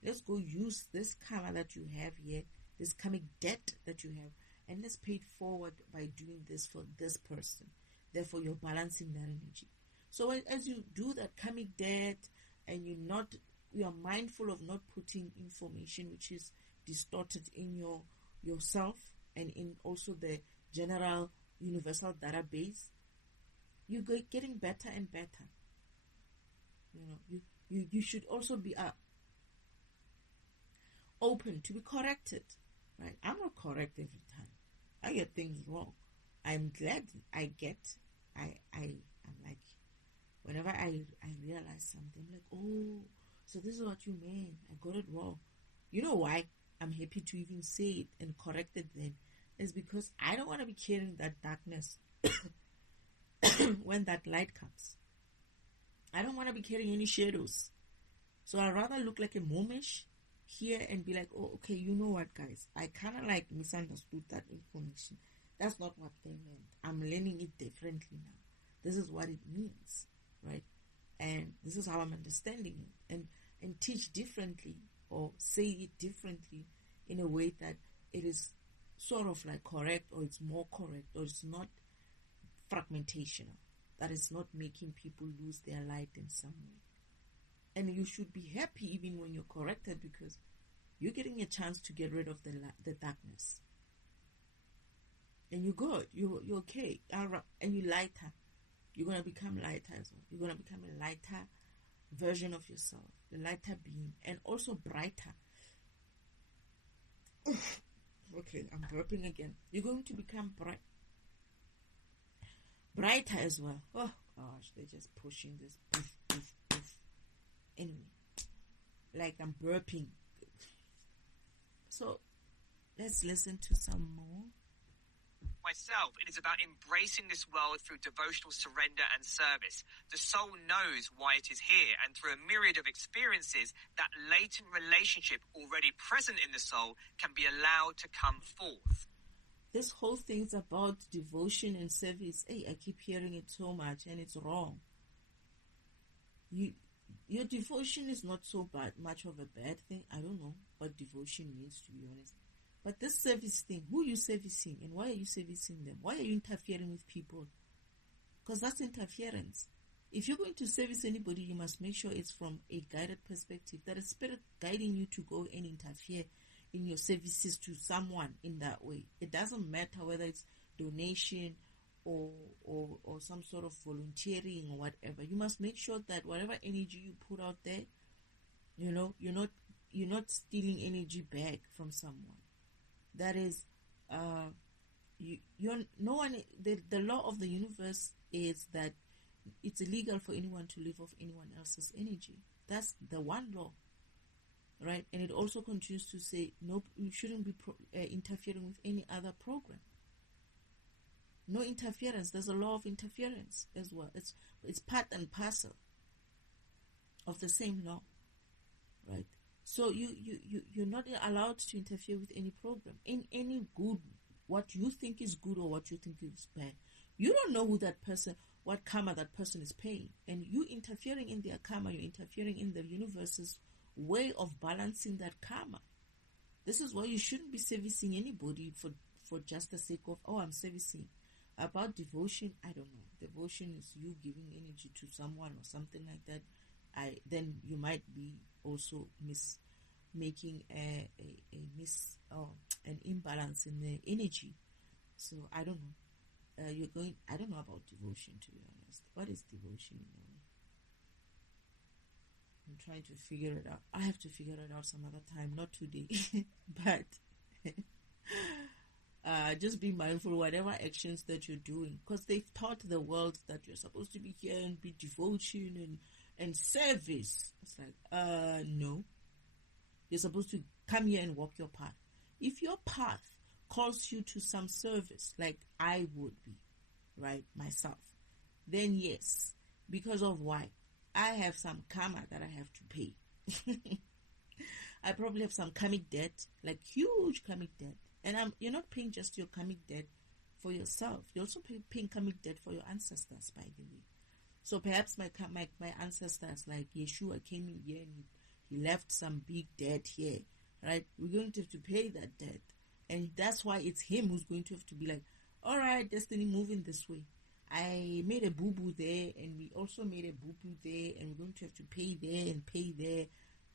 Let's go use this karma that you have here, this karmic debt that you have, and let's pay it forward by doing this for this person. Therefore, you're balancing that energy. So as you do that karmic debt, and you are mindful of not putting information which is distorted in yourself and in also the general universal database, you're getting better and better. You should also be open to be corrected, right? I'm not correct every time. I get things wrong. I'm glad I'm like, whenever I realize something, I'm like, oh, so this is what you meant. I got it wrong. You know why I'm happy to even say it and correct it then? Is because I don't want to be carrying that darkness when that light comes. I don't want to be carrying any shadows. So I'd rather look like a momish here and be like, oh, okay, you know what, guys? I kind of like misunderstood that information. That's not what they meant. I'm learning it differently now. This is what it means, right? And this is how I'm understanding it. And teach differently or say it differently in a way that it is sort of like correct, or it's more correct, or it's not fragmentational, that is not making people lose their light in some way. And you should be happy even when you're corrected, because you're getting a chance to get rid of the darkness. And you're good. You're okay. And you're lighter. You're going to become lighter as well. You're going to become a lighter version of yourself, a lighter being, and also brighter. Okay, I'm burping again. You're going to become brighter as well. Oh gosh, they're just pushing this. Poof, poof, poof. Anyway, like I'm burping. So let's listen to some more. Myself, it is about embracing this world through devotional surrender and service. The soul knows why it is here, and through a myriad of experiences, that latent relationship already present in the soul can be allowed to come forth. This whole thing's about devotion and service. Hey, I keep hearing it so much, and it's wrong. Your devotion is not so much of a bad thing. I don't know what devotion means, to be honest. But this service thing, who are you servicing, and why are you servicing them? Why are you interfering with people? Because that's interference. If you're going to service anybody, you must make sure it's from a guided perspective, that is spirit guiding you to go and interfere in your services to someone in that way. It doesn't matter whether it's donation or some sort of volunteering or whatever. You must make sure that whatever energy you put out there, you're not stealing energy back from someone. That is, no one. The law of the universe is that it's illegal for anyone to live off anyone else's energy. That's the one law, right? And it also continues to say, no, you shouldn't be interfering with any other program. No interference. There's a law of interference as well. It's part and parcel of the same law, right? So you're not allowed to interfere with any program, in any good, what you think is good or what you think is bad. You don't know who that person, what karma that person is paying. And you interfering in their karma, you're interfering in the universe's way of balancing that karma. This is why you shouldn't be servicing anybody for just the sake of, oh, I'm servicing. About devotion, I don't know. Devotion is you giving energy to someone or something like that. Then you might be also making an imbalance in the energy. So I don't know. I don't know about devotion, to be honest. What is devotion in a way? I'm trying to figure it out. I have to figure it out some other time, not today. But just be mindful whatever actions that you're doing, because they've taught the world that you're supposed to be here and be devotion and service. It's like, no. You're supposed to come here and walk your path. If your path calls you to some service, like I would be, right, myself, then yes, because of why? I have some karma that I have to pay. I probably have some karmic debt, like huge karmic debt. And you're not paying just your karmic debt for yourself. You're also paying karmic debt for your ancestors, by the way. So perhaps my ancestors, like Yeshua, came in here and he left some big debt here, right? We're going to have to pay that debt. And that's why it's him who's going to have to be like, all right, destiny, moving this way. I made a boo-boo there, and we also made a boo-boo there, and we're going to have to pay there and pay there.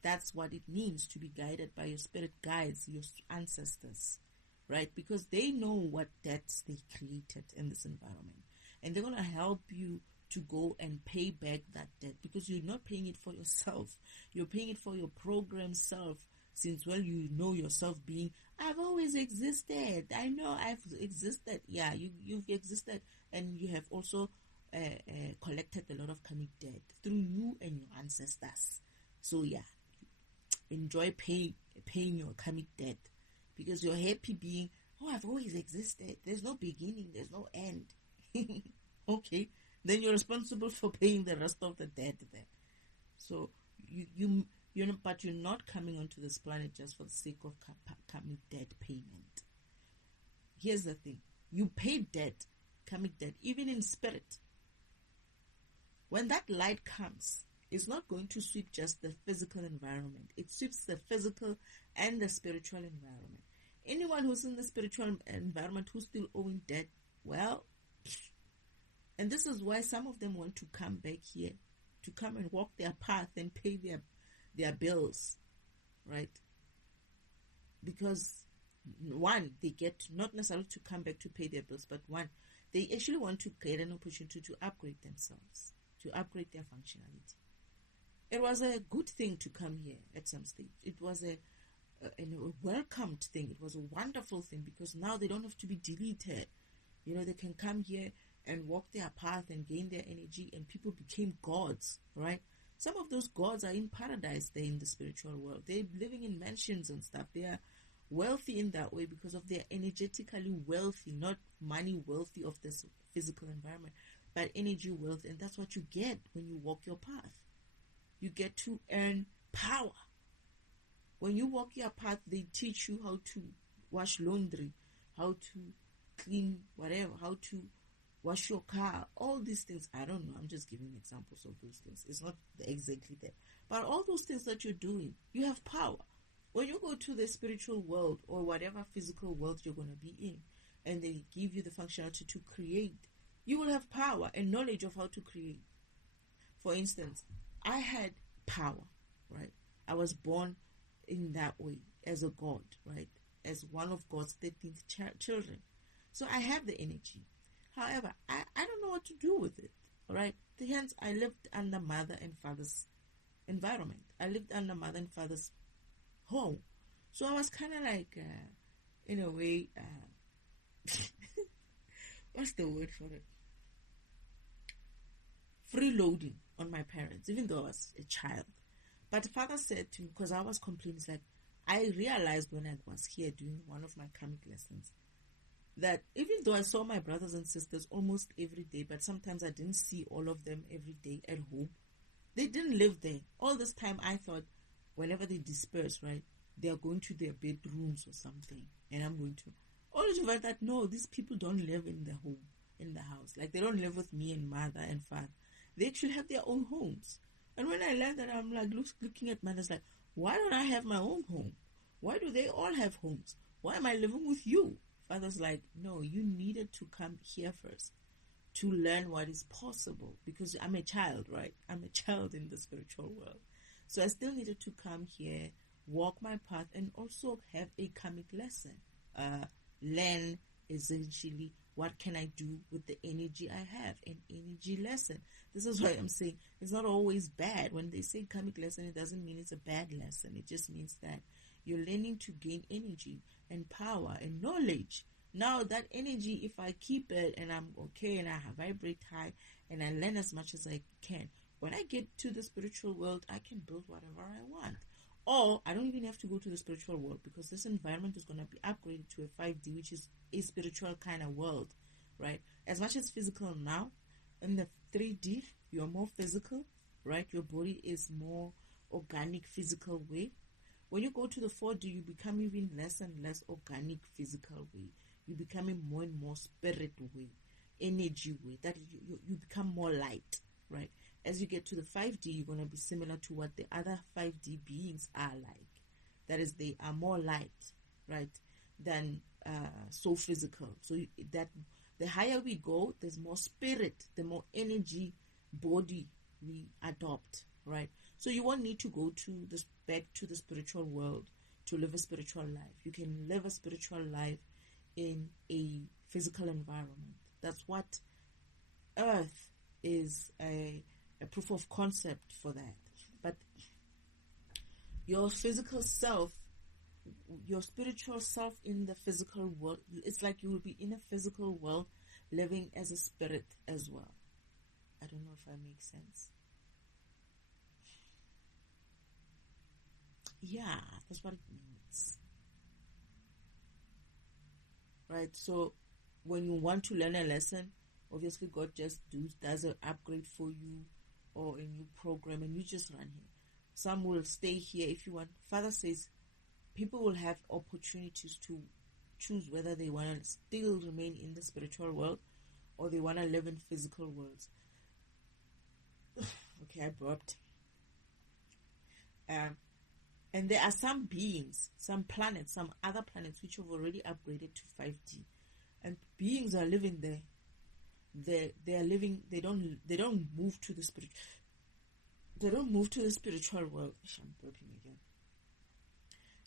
That's what it means to be guided by your spirit guides, your ancestors, right? Because they know what debts they created in this environment. And they're going to help you to go and pay back that debt, because you're not paying it for yourself. You're paying it for your programmed self, since, well, you know yourself being, I've always existed. I know I've existed. Yeah, you've existed, and you have also collected a lot of karmic debt through you and your ancestors. So yeah, enjoy paying your karmic debt, because you're happy being, oh, I've always existed. There's no beginning. There's no end. Okay, then you're responsible for paying the rest of the debt there. So you're not, but you're not coming onto this planet just for the sake of karmic debt payment. Here's the thing: you pay debt, karmic debt, even in spirit. When that light comes, it's not going to sweep just the physical environment. It sweeps the physical and the spiritual environment. Anyone who's in the spiritual environment who's still owing debt, well, and this is why some of them want to come back here, to come and walk their path and pay their bills, right? Because one, they get not necessarily to come back to pay their bills, but one, they actually want to get an opportunity to upgrade themselves, to upgrade their functionality. It was a good thing to come here at some stage. It was a welcomed thing. It was a wonderful thing, because now they don't have to be deleted. They can come here and walk their path and gain their energy, and people became gods, right? Some of those gods are in paradise there in the spiritual world. They're living in mansions and stuff. They are wealthy in that way because of their energetically wealthy, not money wealthy of this physical environment, but energy wealth. And that's what you get when you walk your path. You get to earn power. When you walk your path, they teach you how to wash laundry, how to clean whatever, how to wash your car, all these things. I don't know. I'm just giving examples of those things. It's not exactly that. But all those things that you're doing, you have power. When you go to the spiritual world or whatever physical world you're going to be in, and they give you the functionality to create, you will have power and knowledge of how to create. For instance, I had power, right? I was born in that way as a god, right? As one of God's 13th children. So I have the energy. However, I don't know what to do with it, all right? Hence, I lived under mother and father's environment. I lived under mother and father's home. So I was kind of like, in a way, what's the word for it? Freeloading on my parents, even though I was a child. But father said to me, because I was complaining, it's like, I realized when I was here doing one of my karmic lessons, that even though I saw my brothers and sisters almost every day, but sometimes I didn't see all of them every day at home, they didn't live there. All this time I thought whenever they disperse, right, they are going to their bedrooms or something, and I'm going to always find that no, these people don't live in the home, in the house. Like, they don't live with me and mother and father. They actually have their own homes. And when I learned that, I'm like looking at mothers like, why don't I have my own home? Why do they all have homes? Why am I living with you? Father's like, no, you needed to come here first to learn what is possible, because I'm a child, right? I'm a child in the spiritual world. So I still needed to come here, walk my path, and also have a karmic lesson. Learn essentially what can I do with the energy I have, an energy lesson. This is why I'm saying it's not always bad. When they say karmic lesson, it doesn't mean it's a bad lesson. It just means that you're learning to gain energy and power and knowledge Now that energy, if I keep it and I'm okay and I vibrate high and I learn as much as I can, when I get to the spiritual world, I can build whatever I want. Or I don't even have to go to the spiritual world, because this environment is going to be upgraded to a 5D, which is a spiritual kind of world, right? As much as physical now, in the 3D, you're more physical, right? Your body is more organic, physical way. When you go to the 4D, you become even less and less organic, physical way. You're becoming more and more spirit way, energy way. That you become more light, right? As you get to the 5D, you're going to be similar to what the other 5D beings are like. That is, they are more light, right, than so physical. So that the higher we go, there's more spirit, the more energy, body we adopt, right? So you won't need to go to this back to the spiritual world to live a spiritual life. You can live a spiritual life in a physical environment. That's what Earth is a proof of concept for that. But your physical self, your spiritual self in the physical world, it's like you will be in a physical world living as a spirit as well. I don't know if I make sense. Yeah, that's what it means. Right? So when you want to learn a lesson, obviously God just does an upgrade for you or a new program, and you just run here. Some will stay here if you want. Father says people will have opportunities to choose whether they want to still remain in the spiritual world or they want to live in physical worlds. Okay, I burped. And there are some beings, some planets, some other planets which have already upgraded to 5D, and beings are living there. They are living. They don't move to the spirit. They don't move to the spiritual world. I'm burping again.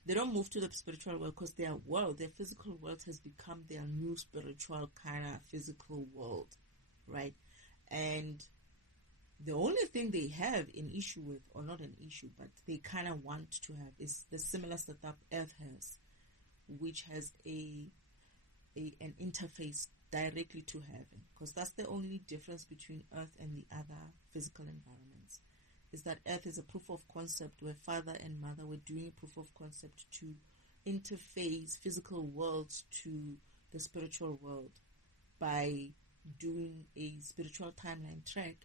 They don't move to the spiritual world because their world, their physical world, has become their new spiritual kind of physical world, right? And the only thing they have an issue with, or not an issue, but they kind of want to have, is the similar setup Earth has, which has an interface directly to heaven, because that's the only difference between Earth and the other physical environments, is that Earth is a proof of concept where father and mother were doing a proof of concept to interface physical worlds to the spiritual world by doing a spiritual timeline track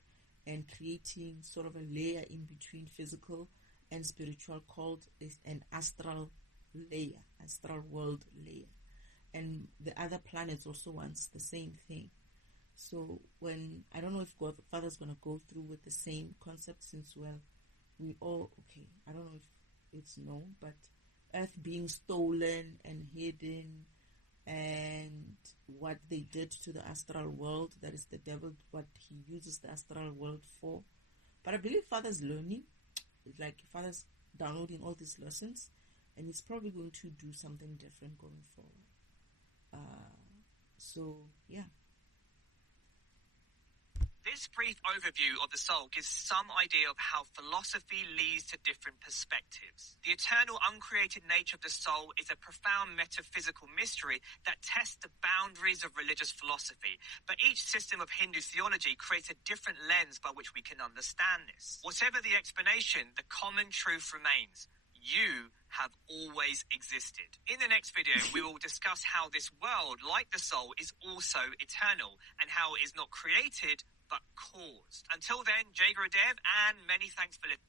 and creating sort of a layer in between physical and spiritual called an astral layer, astral world layer. And the other planets also wants the same thing. So when, I don't know if God Father's going to go through with the same concept, since, well, we all, okay, I don't know if it's known, but Earth being stolen and hidden, and what they did to the astral world, that is the devil, what he uses the astral world for. But I believe Father's learning, it's like Father's downloading all these lessons, and he's probably going to do something different going forward. So yeah. This brief overview of the soul gives some idea of how philosophy leads to different perspectives. The eternal, uncreated nature of the soul is a profound metaphysical mystery that tests the boundaries of religious philosophy. But each system of Hindu theology creates a different lens by which we can understand this. Whatever the explanation, the common truth remains. You have always existed. In the next video, we will discuss how this world, like the soul, is also eternal, and how it is not created, but caused. Until then, Jay Gurudev, and many thanks for listening.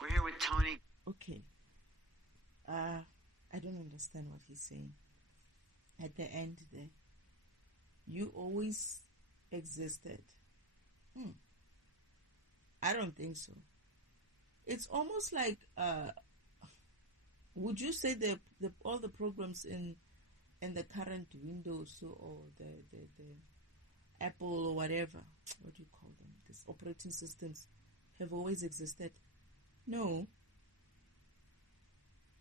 We're here with Tony. Okay. I don't understand what he's saying. At the end there, you always existed. I don't think so. It's almost like, would you say the all the programs in the current Windows or the Apple or whatever, what do you call them, these operating systems, have always existed? No.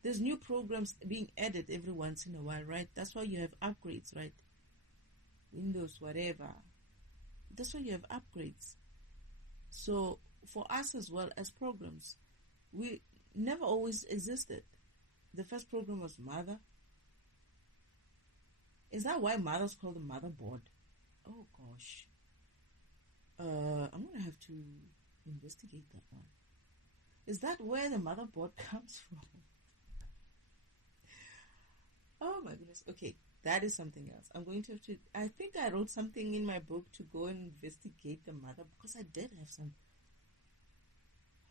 There's new programs being added every once in a while, right? That's why you have upgrades, right? Windows, whatever. That's why you have upgrades. So for us as well as programs, we never always existed. The first program was Mother. Is that why mother's called the motherboard? Oh gosh. I'm gonna have to investigate that one. Is that where the motherboard comes from? Oh my goodness. Okay, that is something else. I'm going to have to. I think I wrote something in my book to go and investigate the mother, because I did have some.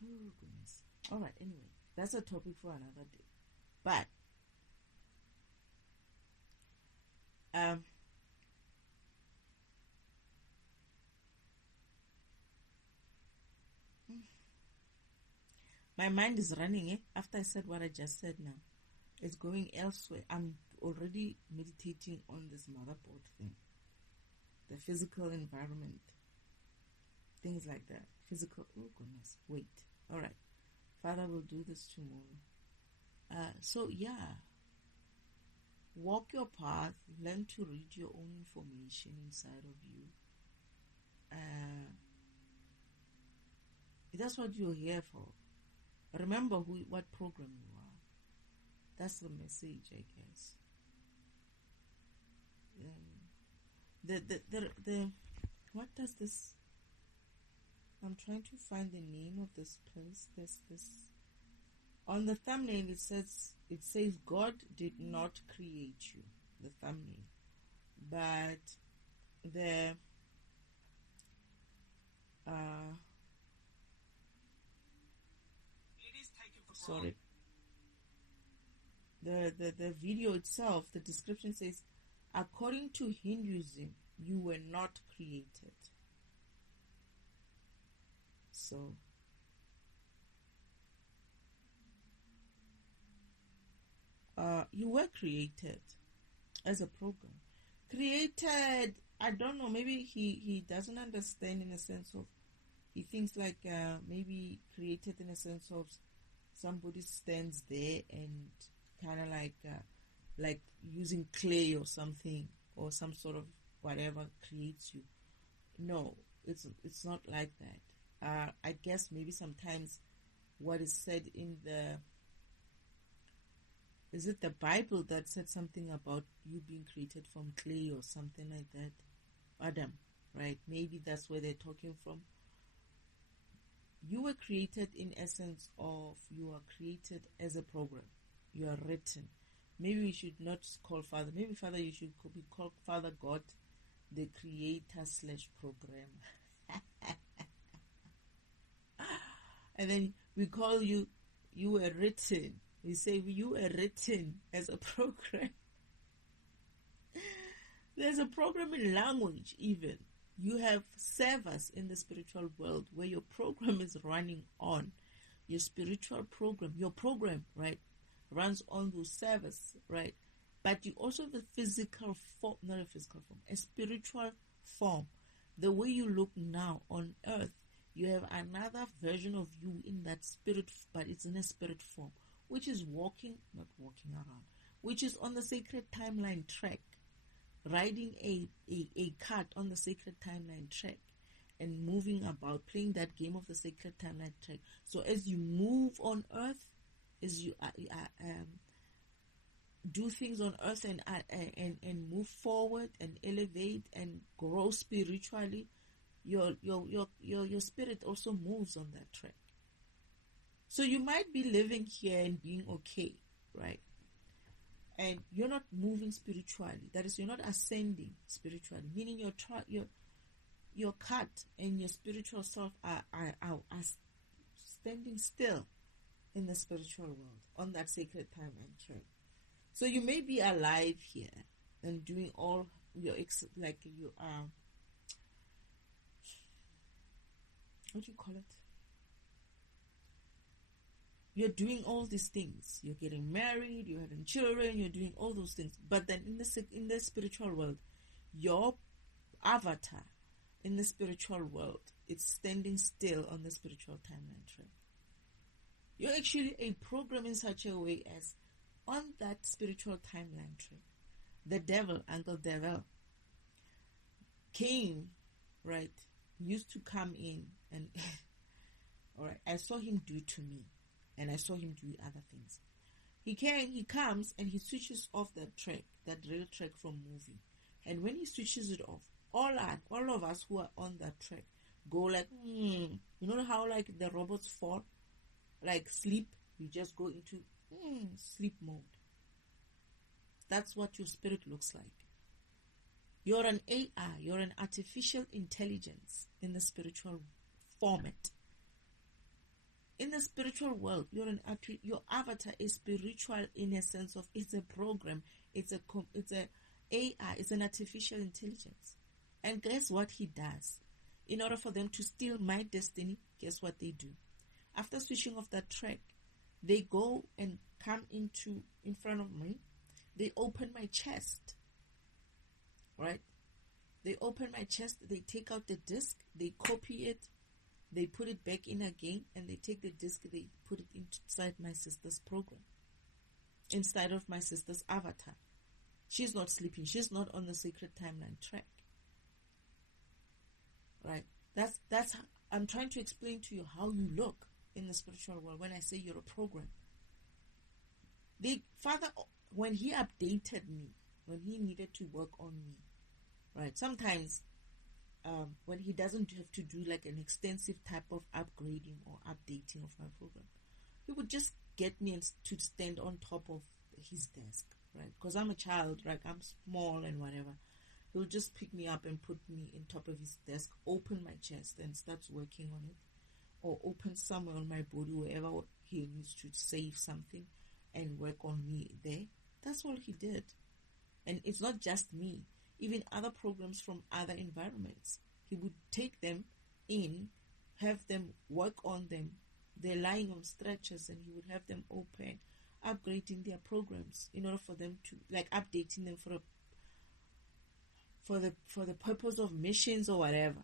Oh goodness. All right. Anyway, that's a topic for another day. But my mind is running. After I said what I just said, now it's going elsewhere. I'm already meditating on this motherboard thing, the physical environment, things like that. Physical. Oh goodness. Wait. All right. Father will do this tomorrow. So yeah, walk your path, learn to read your own information inside of you. That's what you're here for. Remember what program you are. That's the message, I guess. What does this? I'm trying to find the name of this place. This on the thumbnail. It says God did not create you. The thumbnail, but the sorry. The video itself, the description says, according to Hinduism, you were not created. So you were created as a program. Created, I don't know, maybe he doesn't understand in a sense of, he thinks like maybe created in a sense of somebody stands there and kind of like using clay or something, or some sort of whatever creates you. No, it's not like that. I guess maybe sometimes what is said in is it the Bible that said something about you being created from clay or something like that? Adam, right? Maybe that's where they're talking from. You were created in essence of, you are created as a program. You are written. Maybe we should not call Father. Maybe Father, you should be called Father God, the creator/programmer. And then we call you were written. We say you were written as a program. There's a programming language even. You have servers in the spiritual world where your program is running on. Your spiritual program, your program, right, runs on those servers, right? But you also have the physical form, not a physical form, a spiritual form. The way you look now on earth, you have another version of you in that spirit, but it's in a spirit form, which is not walking around, which is on the sacred timeline track, riding a cart on the sacred timeline track and moving about, playing that game of the sacred timeline track. So as you move on earth, as you do things on earth and move forward and elevate and grow spiritually, your spirit also moves on that track. So you might be living here and being okay, right? And you're not moving spiritually. That is, you're not ascending spiritually. Meaning your cart and your spiritual self are standing still in the spiritual world on that sacred time and track. So you may be alive here and doing all your what do you call it? You're doing all these things. You're getting married, you're having children, you're doing all those things. But then in the spiritual world, your avatar in the spiritual world, it's standing still on the spiritual timeline track. You're actually a program in such a way as on that spiritual timeline track, the devil, Uncle Devil, came, right, used to come in and, all right, I saw him do to me. And I saw him do other things. He comes and he switches off that track, that rail track from moving. And when he switches it off, all of us who are on that track go like, you know how like the robots fall? Like sleep, you just go into sleep mode. That's what your spirit looks like. You're an AI, you're an artificial intelligence in the spiritual format. In the spiritual world, your avatar is spiritual in a sense of it's a program, it's a AI, it's an artificial intelligence. And guess what he does? In order for them to steal my destiny, guess what they do? After switching off that track, they go and come in front of me. They open my chest, right? They open my chest, they take out the disc, they copy it, they put it back in again, and they take the disc, they put it inside my sister's program, inside of my sister's avatar. She's not sleeping. She's not on the sacred timeline track, right? That's how I'm trying to explain to you how you look in the spiritual world when I say you're a program. The Father, when he updated me, when he needed to work on me, right? Sometimes when he doesn't have to do like an extensive type of upgrading or updating of my program, he would just get me to stand on top of his desk, right? Because I'm a child, right? I'm small and whatever. He'll just pick me up and put me on top of his desk, open my chest and starts working on it, or open somewhere on my body, wherever he needs to save something and work on me there. That's all he did. And it's not just me. Even other programs from other environments. He would take them in, have them work on them. They're lying on stretchers and he would have them open, upgrading their programs in order for them to, like updating them for the purpose of missions or whatever.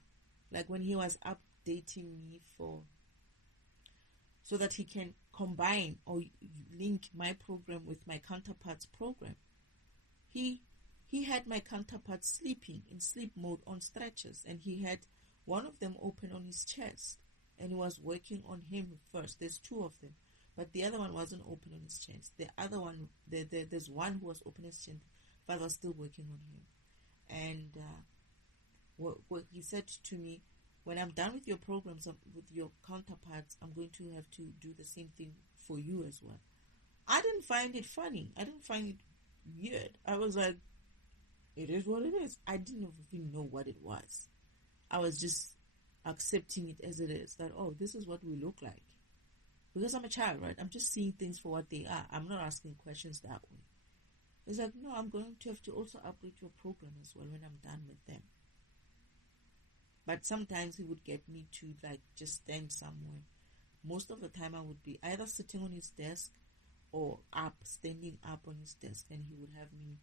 Like when he was updating me so that he can combine or link my program with my counterpart's program. He had my counterpart sleeping in sleep mode on stretchers, and he had one of them open on his chest, and he was working on him first. There's two of them, but the other one wasn't open on his chest. The other one, there's one who was open his chest, but was still working on him. And what he said to me, when I'm done with your programs, with your counterparts, I'm going to have to do the same thing for you as well. I didn't find it funny. I didn't find it weird. I was like, it is what it is. I didn't even know what it was. I was just accepting it as it is. That, oh, this is what we look like. Because I'm a child, right? I'm just seeing things for what they are. I'm not asking questions that way. It's like, no, I'm going to have to also upgrade your program as well when I'm done with them. But sometimes he would get me to like just stand somewhere. Most of the time I would be either sitting on his desk or standing up on his desk, and he would have me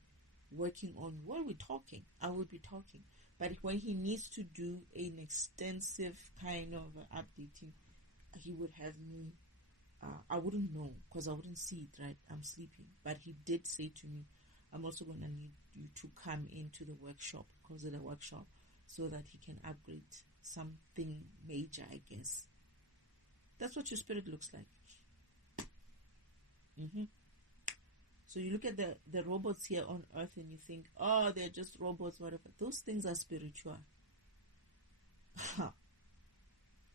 working on while we're talking. I would be talking. But when he needs to do an extensive kind of updating, he would have me, I wouldn't know because I wouldn't see it, right? I'm sleeping. But he did say to me, I'm also going to need you to come into the workshop, because of the workshop, so that he can upgrade something major, I guess. That's what your spirit looks like. So you look at the robots here on earth and you think, oh, they're just robots, whatever. Those things are spiritual.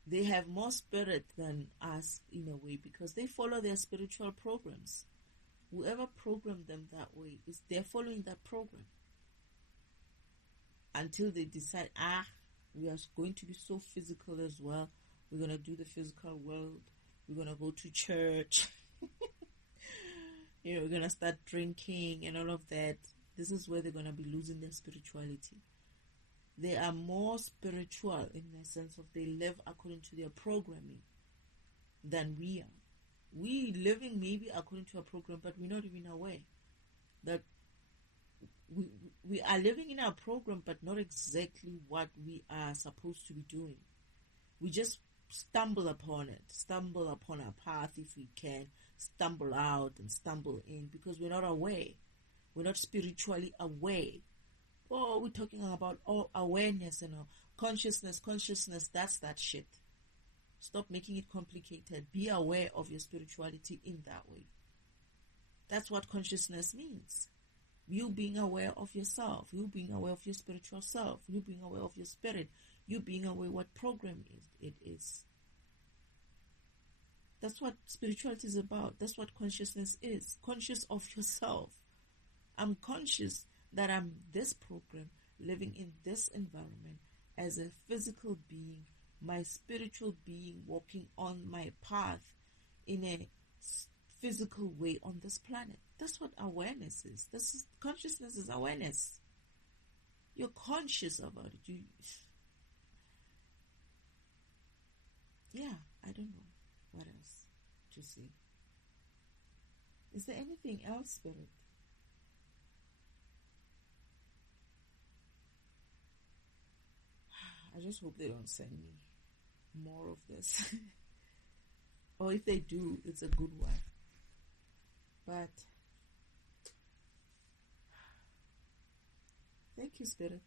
They have more spirit than us in a way, because they follow their spiritual programs. Whoever programmed them that way, they're following that program. Until they decide, we are going to be so physical as well. We're going to do the physical world. We're going to go to church. We're going to start drinking and all of that. This is where they're going to be losing their spirituality. They are more spiritual in the sense of they live according to their programming than we are. We living maybe according to a program, but we're not even aware that we are living in our program, but not exactly what we are supposed to be doing. We just stumble upon it, stumble upon our path if we can, stumble out and stumble in, because we're not aware. We're not spiritually aware. Oh, we're talking about awareness and consciousness. That's that shit. Stop making it complicated. Be aware of your spirituality in that way. That's what consciousness means. You being aware of yourself, you being aware of your spiritual self, you being aware of your spirit, you being aware what program it is. That's what spirituality is about. That's what consciousness is. Conscious of yourself. I'm conscious that I'm this program, living in this environment as a physical being, my spiritual being walking on my path in a physical way on this planet. That's what awareness is. Consciousness is awareness. You're conscious about it. I don't know what else to say. Is there anything else, Spirit? I just hope they don't send me more of this. Or if they do, it's a good one. But thank you, Spirit.